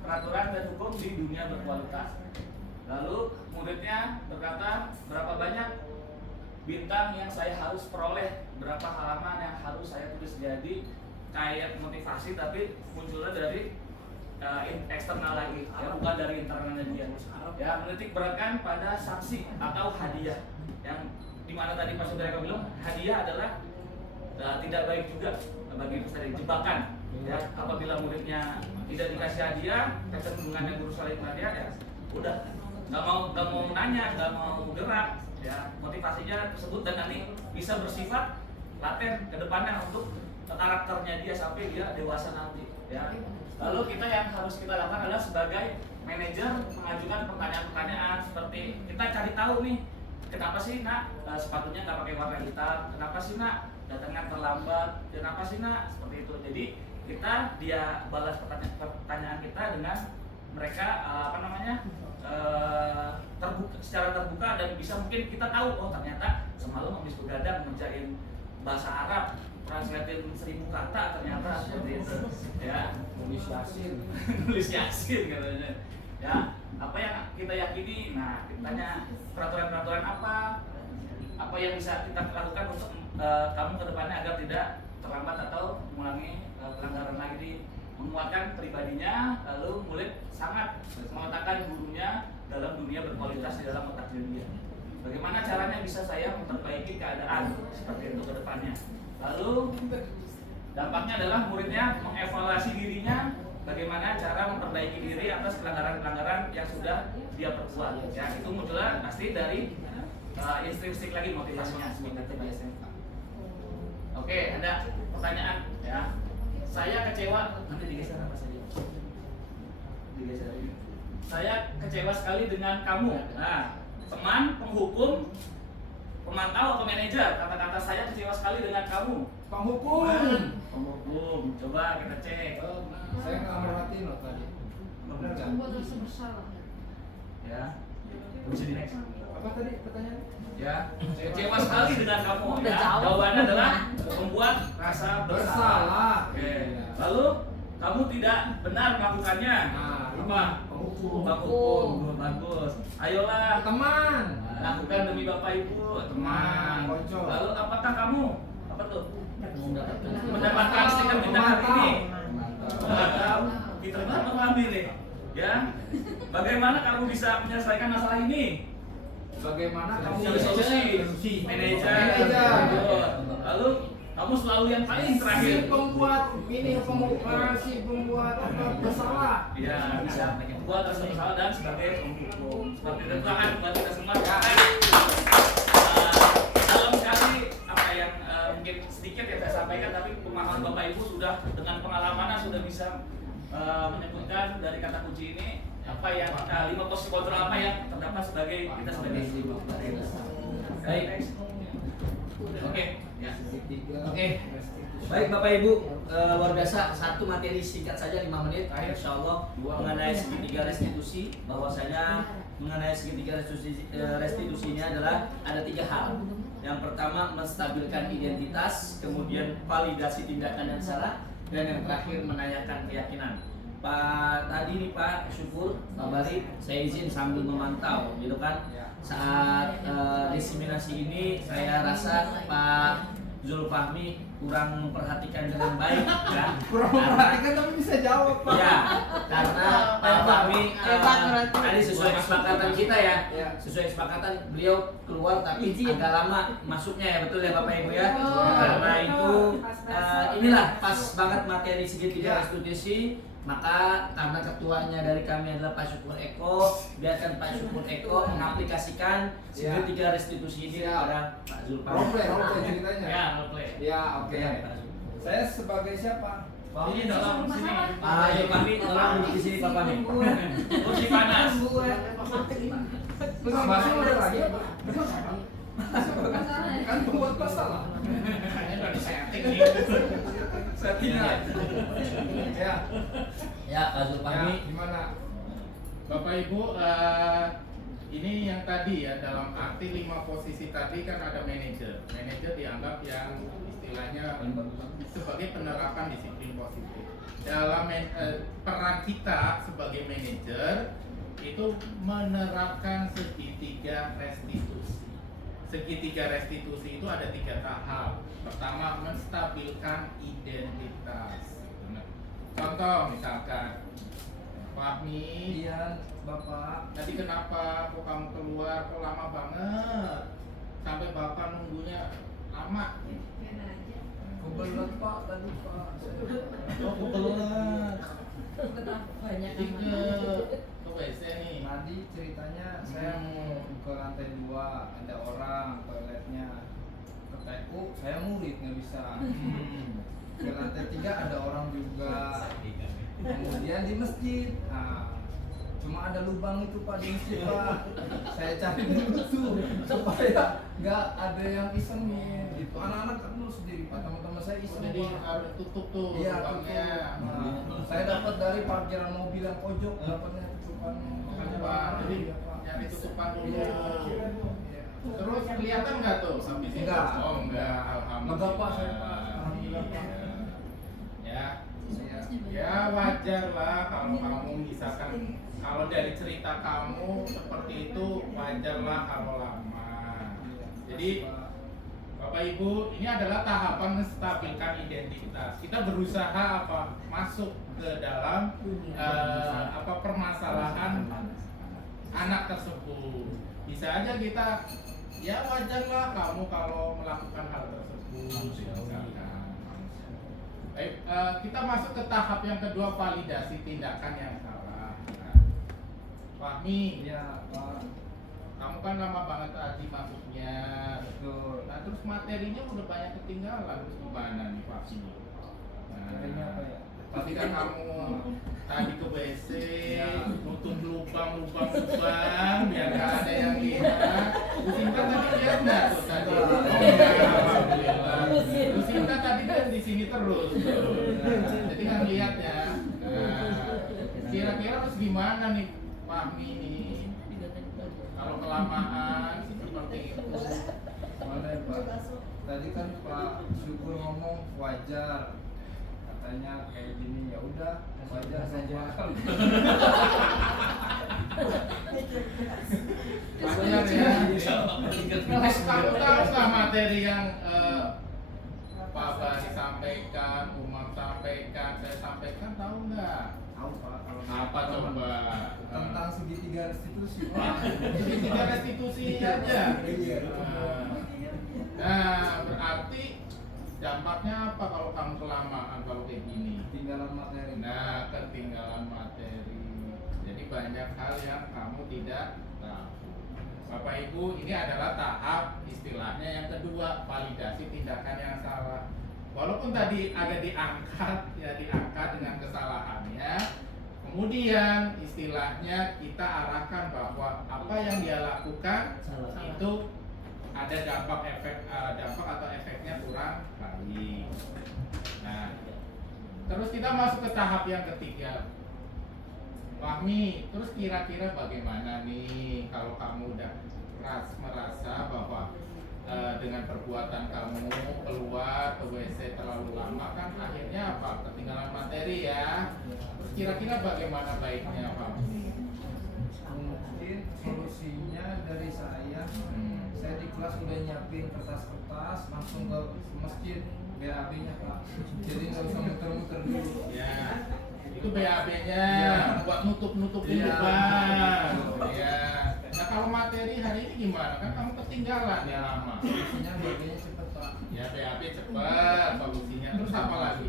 peraturan dan hukum di dunia berkualitas. Lalu muridnya berkata berapa banyak bintang yang saya harus peroleh, berapa halaman yang harus saya tulis. Jadi kayak motivasi tapi munculnya dari eksternal lagi, ya, bukan dari internalnya dia. Ya, menitik beratkan pada sanksi atau hadiah, yang dimana tadi Pak Saudara bilang hadiah adalah tidak baik juga bagi peserta, jebakan. Ya, apabila muridnya tidak dikasih hadiah, kecenderungannya guru saling hadiah, ya udah nggak mau nanya, nggak mau gerak, ya motivasinya tersebut, dan nanti bisa bersifat laten ke depannya untuk karakternya dia sampai dia dewasa nanti, ya. Lalu kita yang harus kita lakukan adalah sebagai manajer mengajukan pertanyaan-pertanyaan seperti kita cari tahu nih, kenapa sih nak sepatunya nggak pakai warna hitam, kenapa sih nak datangnya terlambat, kenapa sih nak, seperti itu. Jadi dia balas pertanyaan kita dengan mereka secara terbuka, dan bisa mungkin kita tahu, oh ternyata semalam habis begadang ngerjain bahasa Arab, translatein 1000 kata, ternyata seperti itu, ya. Nulis yasin katanya, ya. Apa yang kita yakini, nah kita tanya peraturan-peraturan apa yang bisa kita lakukan untuk kamu ke depannya agar tidak terlambat atau mengulangi pelanggaran lagi. Menguatkan pribadinya, lalu murid sangat meletakkan gurunya dalam dunia berkualitas di dalam otak dia. Bagaimana caranya bisa saya memperbaiki keadaan seperti itu ke depannya. Lalu dampaknya adalah muridnya mengevaluasi dirinya, bagaimana cara memperbaiki diri atas pelanggaran-pelanggaran yang sudah dia perbuat. Ya, itu munculnya pasti dari intrinsik lagi motivasinya seperti biasanya. Oke, ada pertanyaan, ya. Saya kecewa, nanti digeser apa saja? Digeser. Saya kecewa sekali dengan kamu. Nah, teman, penghukum, pemantau atau manajer, kata-kata saya kecewa sekali dengan kamu. Penghukum. Penghukum, coba kita cek. Saya nggak merhatiin loh tadi. Benar nggak? Membuat rasa bersalah. Ya, bisa di next. Apa tadi pertanyaannya? Ya, kecewa sekali dengan kamu. Udah Ya, jauh. jawabannya adalah membuat rasa bersalah. Oke. Lalu kamu tidak benar melakukannya. Nah, Apa? penghukum. Penghukum. Bagus. Ayolah, Teman. lakukan demi Bapak Ibu, teman. Kocok. Lalu apakah kamu apa tuh? Mendapatkan stiker bintang hari ini? Atau diterima atau ambil nih? Ya. Bagaimana kamu bisa menyelesaikan masalah ini? Bagaimana kamu Cari solusi. Manajer. Lalu kamu selalu yang paling terakhir. Si pembuat bersalah. Ya, bisa buat rasa bersalah dan sebagai penghukum. Seperti itu kan buat kita semua. Dalam sekali apa yang mungkin sedikit yang saya sampaikan, tapi pemahaman Bapak Ibu sudah dengan pengalamannya sudah bisa menyebutkan dari kata kunci ini apa yang 5 posisi kontrol apa yang terdapat sebagai kita sebagai Baik. Oke, ya. Oke. Baik Bapak Ibu, luar biasa. Satu materi singkat saja 5 menit. Insya Allah mengenai segitiga restitusi. Bahwasanya mengenai segitiga restitusinya adalah ada 3 hal. Yang pertama menstabilkan identitas, kemudian validasi tindakan yang salah, dan yang terakhir menanyakan keyakinan. Pak tadi nih Pak Syukur, Pak Bari, saya izin sambil memantau, gitu kan? Saat diseminasi ini saya rasa Pak Zulfahmi kurang memperhatikan dengan baik, ya. Kurang memperhatikan tapi bisa jawab, Pak. Ya, karena Pak Fahmi tadi sesuai kesepakatan kita ya, sesuai kesepakatan beliau keluar tapi agak lama masuknya ya, betul ya Bapak Ibu ya. Karena itu inilah pas banget materi segitiga restitusi Maka karena ketuanya dari kami adalah Pak Syukur Eko, biarkan Pak Syukur Eko mengaplikasikan segitiga restitusi ini kepada Pak Zulfan. Role ceritanya. Ya, role play. Ya, oke. Saya sebagai siapa? Ini dalam sini. Ayo kami tolong duduk di sini Pak Pami. Kursi panas. Masih ada lagi apa? Kan pembuat masalah. Ini udah disetting nih. Settingan. Ya. Ya Pak Zulfan. Gimana? Bapak Ibu, ini yang tadi ya, dalam arti 5 posisi tadi kan ada manajer. Manajer dianggap yang istilahnya sebagai penerapan disiplin positif. Dalam peran kita sebagai manajer itu menerapkan segitiga restitusi. Segitiga restitusi itu ada 3 tahap. Pertama, menstabilkan identitas. Contoh misalkan, Fahmi, Iya, Bapak. tadi kenapa kok kamu keluar kok lama banget? Sampai Bapak nunggunya lama. Kebelet Pak tadi Pak. Oh, kebelet. Banyak Jadi ke WC nih. Tadi ceritanya saya mau ke lantai 2, ada orang toiletnya. Ke TU saya murid nggak bisa. Ke lantai 3 ada orang juga. Kemudian di masjid, cuma ada lubang itu Pak di masjid Pak. Saya cari dulu tuh supaya nggak ada yang isengin. Gitu. Anak-anak kan dulu sendiri Pak, teman-teman saya iseng. Jadi Pak. harus tutup tuh Iya, lubangnya. tutup. Saya dapat dari parkiran mobil yang pojok, dapatnya tutupannya. Makanya Pak, jadi Iya, Pak. nyari tutupan dulu. Iya. Terus kelihatan nggak tuh sampai sini? Enggak. Oh enggak, alhamdulillah. Enggak, Pak, saya, Pak. Alhamdulillah, Pak. Ya. Iya. Ya wajar lah kalau kamu misalkan kalau dari cerita kamu seperti itu wajar lah kalau lama. Jadi Bapak Ibu, ini adalah tahapan menstabilkan identitas. Kita berusaha apa? Masuk ke dalam permasalahan anak tersebut. Bisa aja kita ya wajar lah kamu kalau melakukan hal tersebut. Misalkan. Baik, kita masuk ke tahap yang kedua, validasi tindakan yang salah. Nah, Fahmi, Iya, Pak. kamu kan lama banget tadi masuknya. Betul. Nah, terus materinya udah banyak ketinggalan. Terus gimana nih Fahmi? Materinya apa ya? Tadi kan kamu tadi ke WC, nutup lubang biar gak ada yang lihat. Lucinta tadi lihat nggak tuh tadi? Oh enggak, alhamdulillah. Lucinta tadi kan di sini terus. Jadi kan lihat ya. Kira-kira harus gimana nih Fahmi ini? Kalau kelamaan seperti itu. Mana ya, Pak? Tadi kan Pak Syukur ngomong wajar. Katanya kayak gini, ya udah wajar saja. Wajar ya. Kamu tahu nggak materi yang Pak Bani sampaikan, Umam sampaikan, saya sampaikan, tahu nggak? Tahu Pak. Kalau Apa coba? tentang segitiga restitusi Pak. Segitiga restitusi aja. Iya. Nah, berarti dampaknya apa kalau kamu kelamaan kalau kayak gini? Ketinggalan materi. Nah, ketinggalan materi. Jadi banyak hal yang kamu tidak tahu. Bapak Ibu, ini adalah tahap istilahnya yang kedua, validasi tindakan yang salah. Walaupun tadi agak diangkat dengan kesalahannya, kemudian istilahnya kita arahkan bahwa apa yang dia lakukan itu ada dampak atau efeknya kurang baik. Nah, terus kita masuk ke tahap yang ketiga. Fahmi, terus kira-kira bagaimana nih kalau kamu udah merasa bahwa dengan perbuatan kamu keluar ke WC terlalu lama kan akhirnya apa? Ketinggalan materi ya. Terus kira-kira bagaimana baiknya Fahmi? Mungkin solusinya dari saya di kelas udah nyiapin kertas-kertas langsung ke masjid BAB-nya Pak. Jadi nggak usah muter-muter dulu. Ya, itu BAB-nya buat nutup-nutup dulu Iya. Bang. Ya. Nah kalau materi hari ini gimana? Kan kamu ketinggalan ya lama. Solusinya BAB-nya cepet Pak. Ya BAB cepat solusinya. Terus apa lagi?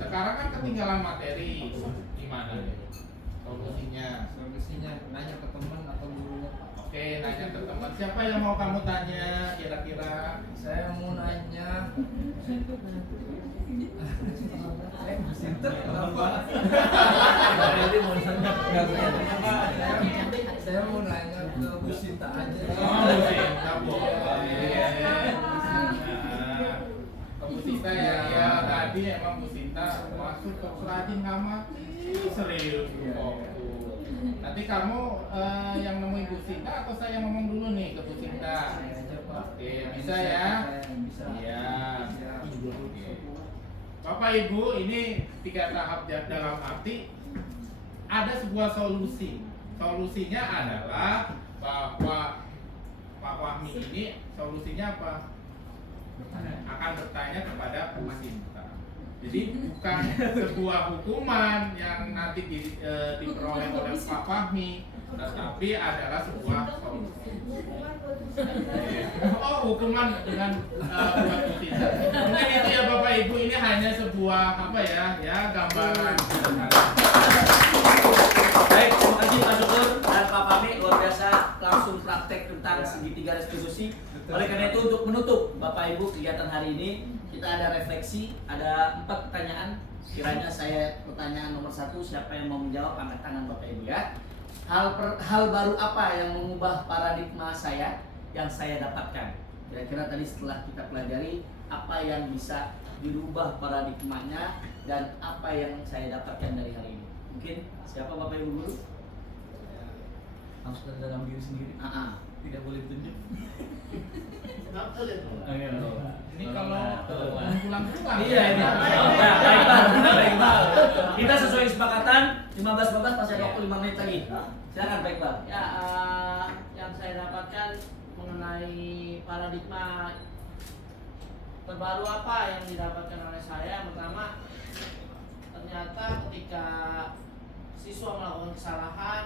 Sekarang kan ketinggalan materi 5 gimana nih? Solusinya? Solusinya nanya ke teman atau gurunya Pak. Oke, nanya ke teman. Siapa yang mau kamu tanya kira-kira? Saya mau nanya. Saya mau nanya ke Bu Sinta aja. Oh, Bu Sinta boleh. Ke Bu Sinta ya tadi emang Bu Sinta masuk ke rajin ngamati serius. Nanti kamu yang nemuin Bu Sinta atau saya ngomong dulu nih ke Bu Sinta? Oke, bisa ya? Iya. Oke. Bapak Ibu, ini 3 tahap dalam arti ada sebuah solusi. Solusinya adalah bahwa Pak Fahmi ini solusinya apa? Akan bertanya kepada Bu Sinta. Jadi bukan sebuah hukuman yang nanti diperoleh oleh Pak Fahmi, tetapi adalah sebuah solusi. Oh, hukuman dengan buat Bu Sinta. Mungkin itu ya Bapak Ibu, ini hanya sebuah apa ya gambaran. Baik, terima kasih Pak Syukur dan Pak Fahmi, luar biasa langsung praktek tentang segitiga restitusi. Oleh karena itu untuk menutup Bapak Ibu kegiatan hari ini, kita ada refleksi, ada 4 pertanyaan. Kiranya saya pertanyaan nomor 1, siapa yang mau menjawab angkat tangan Bapak Ibu ya. Hal baru apa yang mengubah paradigma saya yang saya dapatkan? Kira-kira tadi setelah kita pelajari apa yang bisa dirubah paradigmanya dan apa yang saya dapatkan dari hari ini. Mungkin siapa Bapak Ibu guru? Harus dari dalam diri sendiri. Tidak boleh tunjuk. Ini kalau pulang-pulang. Iya ini. Baik Pak. Kita sesuai kesepakatan 15 masih ada waktu 5 menit lagi. Silakan baik Pak. Ya, yang saya dapatkan mengenai paradigma terbaru apa yang didapatkan oleh saya. Pertama, ternyata ketika siswa melakukan kesalahan,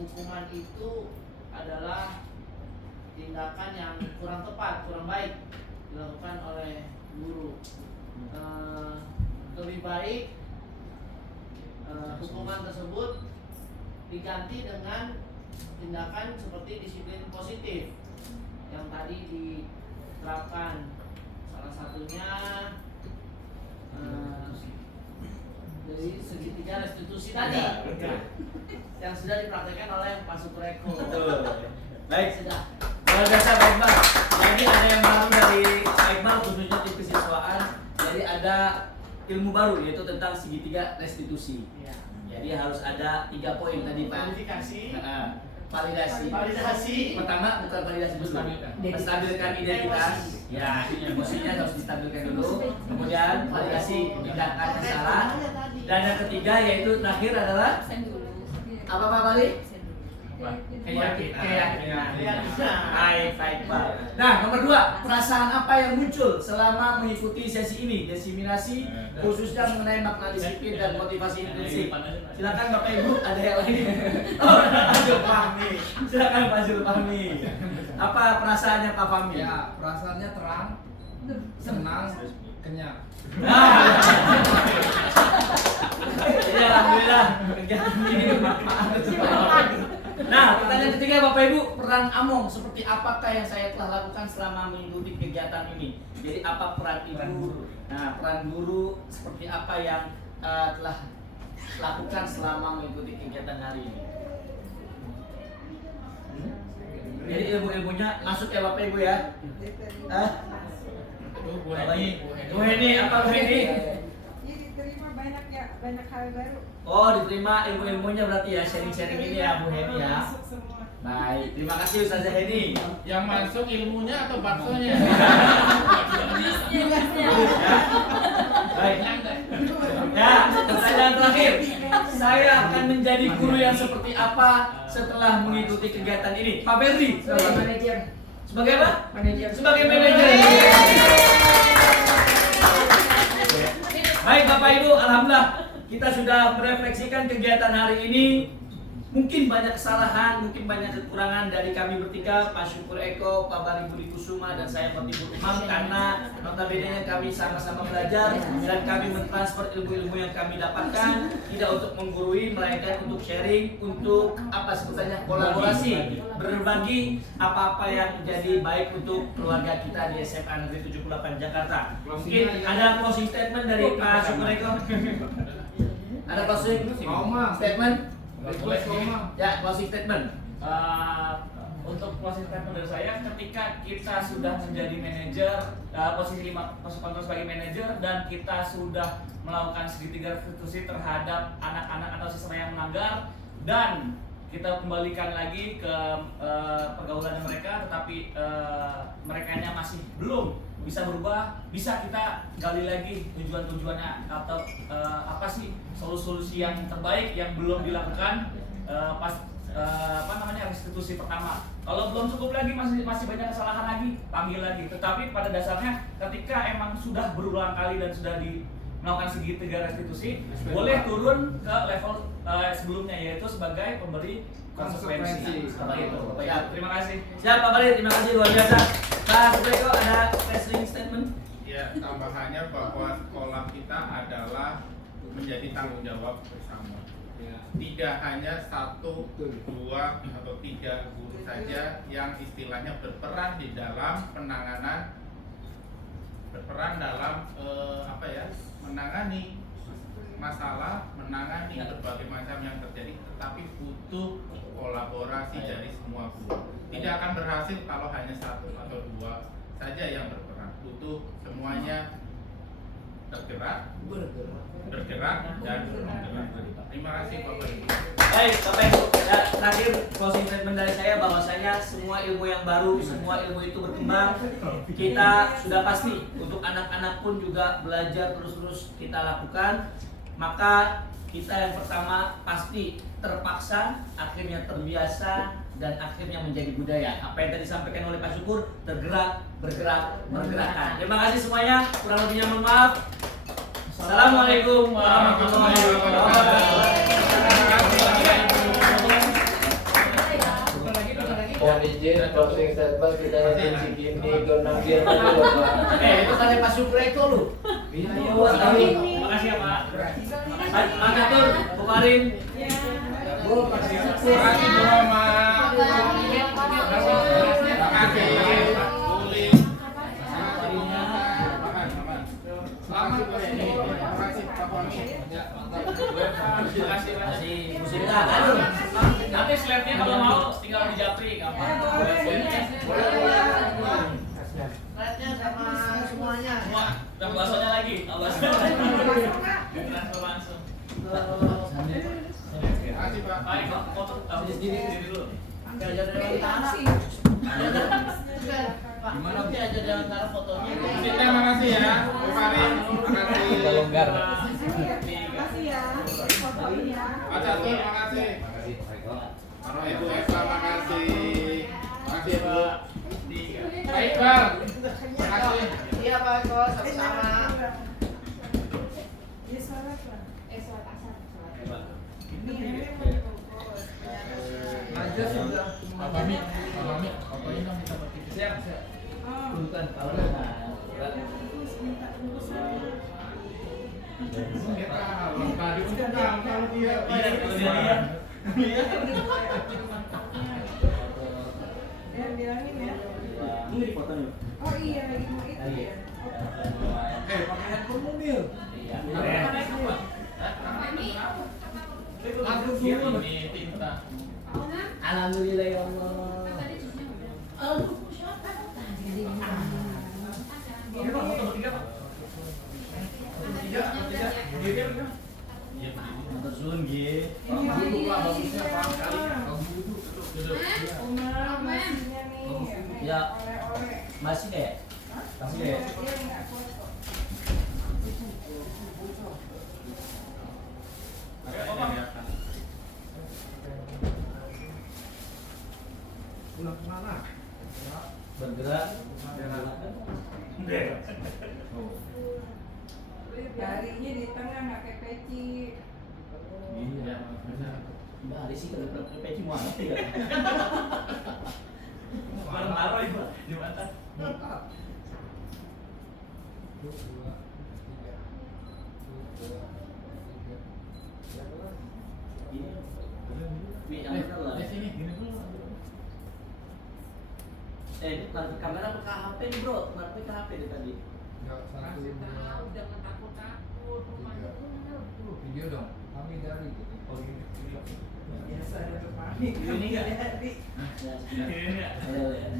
hukuman itu adalah tindakan yang kurang tepat, kurang baik dilakukan oleh guru. Lebih baik hukuman tersebut diganti dengan tindakan seperti disiplin positif yang tadi diterapkan. Salah satunya dari segitiga restitusi tadi yang sudah dipraktekkan oleh Pak Supreko. Baik, sudah. Luar biasa Pak Iqbal. Jadi ada yang baru dari Pak Iqbal khususnya tim kesiswaan. Jadi ada ilmu baru yaitu tentang segitiga restitusi. Jadi harus ada 3 poin tadi Pak. Verifikasi. Validasi. Pertama bukan validasi dulu. Menstabilkan identitas. Ya, emosinya harus distabilkan dulu. Kemudian validasi tindakan yang salah. Dan yang ketiga yaitu terakhir adalah apa Pak Bali? Keyakinan. Baik Pak. Nah, nomor 2, perasaan apa yang muncul selama mengikuti sesi ini, diseminasi khususnya mengenai makna disiplin dan motivasi intrinsik. Silakan Bapak Ibu, ada yang lain. Oh, Pak Fahmi. Silakan Pak Fahmi. Apa perasaannya Pak Fahmi? Ya, perasaannya terang, senang, kenyang. Ya, alhamdulillah kegiatan ini bermanfaat. Nah, pertanyaan ketiga Bapak Ibu, peran Among seperti apakah yang saya telah lakukan selama mengikuti kegiatan ini? Jadi apa peran Ibu? Nah, peran guru seperti apa yang telah lakukan selama mengikuti kegiatan hari ini? Jadi ilmu-ilmunya masuk ya Bapak Ibu ya? Bu Heni, apa Bu Heni? Diterima banyak hal baru. Oh, diterima ilmu-ilmunya berarti ya, sharing-sharing ini ya Bu Heni ya. Baik, terima kasih Ustazah Heni. Yang masuk ilmunya atau baksonya? Baik. Ya, pertanyaan terakhir. Saya akan menjadi guru yang seperti apa setelah mengikuti kegiatan ini? Pak Ferdi, sebagai manajer. Sebagai apa? Manajer. Sebagai manajer. Baik Bapak Ibu, alhamdulillah kita sudah merefleksikan kegiatan hari ini. Mungkin banyak kesalahan, mungkin banyak kekurangan dari kami bertiga, Pak Syukur Eko, Pak Bari Budi Kusuma, dan saya Fatibur Umam, karena notabene kami sama-sama belajar dan kami mentransfer ilmu-ilmu yang kami dapatkan tidak untuk menggurui melainkan untuk sharing, untuk apa sebutannya kolaborasi, berbagi apa-apa yang jadi baik untuk keluarga kita di SMA Negeri 78 Jakarta. Mungkin ada closing statement dari Pak Supreko. Ada closing statement? Ya, closing statement. Untuk closing statement dari saya, ketika kita sudah menjadi manajer, posisi kontrol sebagai manajer, dan kita sudah melakukan segitiga restitusi terhadap anak-anak atau siswa yang melanggar, dan kita kembalikan lagi ke pergaulan mereka, tetapi merekanya masih belum bisa berubah, bisa kita gali lagi tujuan-tujuannya atau apa sih solusi-solusi yang terbaik yang belum dilakukan restitusi pertama. Kalau belum cukup lagi masih banyak kesalahan lagi, panggil lagi. Tetapi pada dasarnya ketika emang sudah berulang kali dan sudah melakukan segitiga restitusi, boleh turun ke level sebelumnya, yaitu sebagai pemberi konsekuensi. Seperti itu. Ya, terima kasih. Siap Pak Balit, terima kasih luar biasa. Pak Supreko ada closing statement? Ya, tambahannya bahwa sekolah kita adalah menjadi tanggung jawab bersama. Tidak hanya 1, 2, atau 3 guru saja yang istilahnya berperan di dalam penanganan, menangani masalah, menangani berbagai macam yang terjadi, tetapi butuh kolaborasi dari semua guru. Tidak akan berhasil kalau hanya 1 atau 2 saja yang berperan. Butuh semuanya bergerak dan menggerak. Terima kasih Bapak Ibu. Baik, Bapak Ibu, ya, terakhir closing statement dari saya bahwasanya semua ilmu yang baru, semua ilmu itu berkembang. Kita sudah pasti untuk anak-anak pun juga belajar terus-terus kita lakukan. Maka kita yang pertama pasti terpaksa, akhirnya terbiasa, dan akhirnya menjadi budaya. Apa yang tadi disampaikan oleh Pak Syukur, bergerak. Terima kasih semuanya. Kurang lebihnya mohon maaf. Assalamualaikum warahmatullahi wabarakatuh. Mohon izin closing statement kita izin gini Gonagir dulu Pak. Itu kan Pak Supreko lu. Terima kasih ya Pak. Pak Catur, Bu Marin. Terima kasih Bu Mama. Terima kasih. Terima kasih Bu Sinta. Aduh. Nanti slide-nya kalau mau tinggal di japri, gampang. Slide-nya sama semuanya. Semua, dan baksonya lagi, transfer langsung. Terima kasih Pak. Baik, foto sendiri dulu. Jajar dari tanah. Gimana? Nanti aja di antara fotonya. Terima kasih ya, Bu Farin. Terima kasih. Longgar. Makasih ya. Fotoin ya. Pak Catur, terima kasih. Ibu Eva, makasih. Makasih Bu. Pak Iqbal, terima kasih. Iya Pak Eko, sama-sama. Ya sholat lah. Sholat asar. Aja sudah. Apa Mi? Apa ini minta bertiga? Siap. Bukan kalau Minta bungkusan. Kita tadi untuk kalau dia. Ya bilangin ya. ini di foto nih. Oh iya lagi mau itu ya. Pakai handphone mobil. Iya. Lagu dulu. Ini tinta. Alhamdulillah ya Allah. Motor suun G. Duduk Pak, bagusnya Pak. Kali duduk. Oma masihnya nih. Ya. Oleh-oleh. Masih deh. Masih deh. Dia nggak foto. Pulang kemana? Bergerak. Jarinya di tengah nggak kayak peci. Iya. Mbak Ari sih kalau ke peci mau apa ya? Baru-baru ibu di mata. Bi, yang bener lah. Sini, gini dulu. Ini kamera apa ke HP nih bro? Kenapa ke HP dari tadi? Enggak, satu, Kasih dua, tahu, jangan takut-takut rumahnya. tiga. Video dong. Kami dari gitu. Oh gini. Biasa ada panik. Ini enggak? Jadi.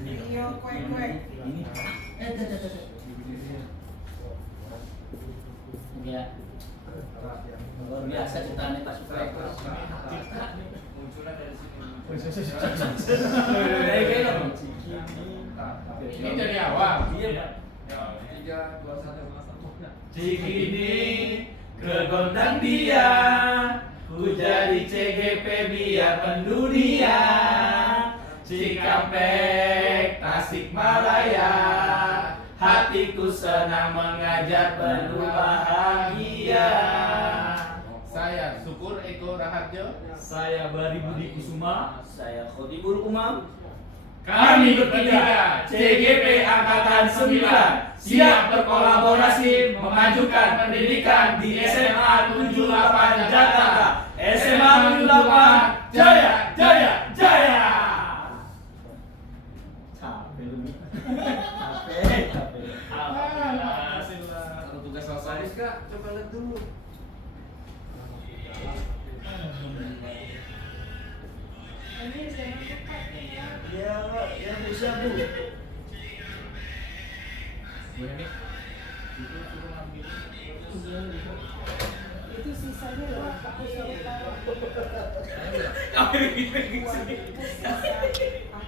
Video kue-kue. Ini. Ya. Luar biasa kita nih pas Munculnya dari sini. Ini dari awal. Iya, Pak. 3, 2, 1. Cikini ke gondang dia, ku jadi CGP biar mendunia. Cikampek, Tasikmalaya, hatiku senang mengajar penuh bahagia. Saya Syukur Eko Raharjo. Saya Bari Budi Kusuma. Saya Khodibul Umam. Kami bertiga, CGP Angkatan 9, siap berkolaborasi memajukan pendidikan di SMA 78 Jakarta. SMA 78, jaya, jaya, jaya! Capek lu. Capek. Kalau tugas selesai, Kak, coba lihat dulu. Ini jangan cepat ya. Ya, Pak, ya bisa, Bu. Itu sisanya loh, aku suruh taruh.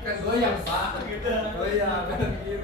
Kan goyang, Pak. Goyang, kan gitu.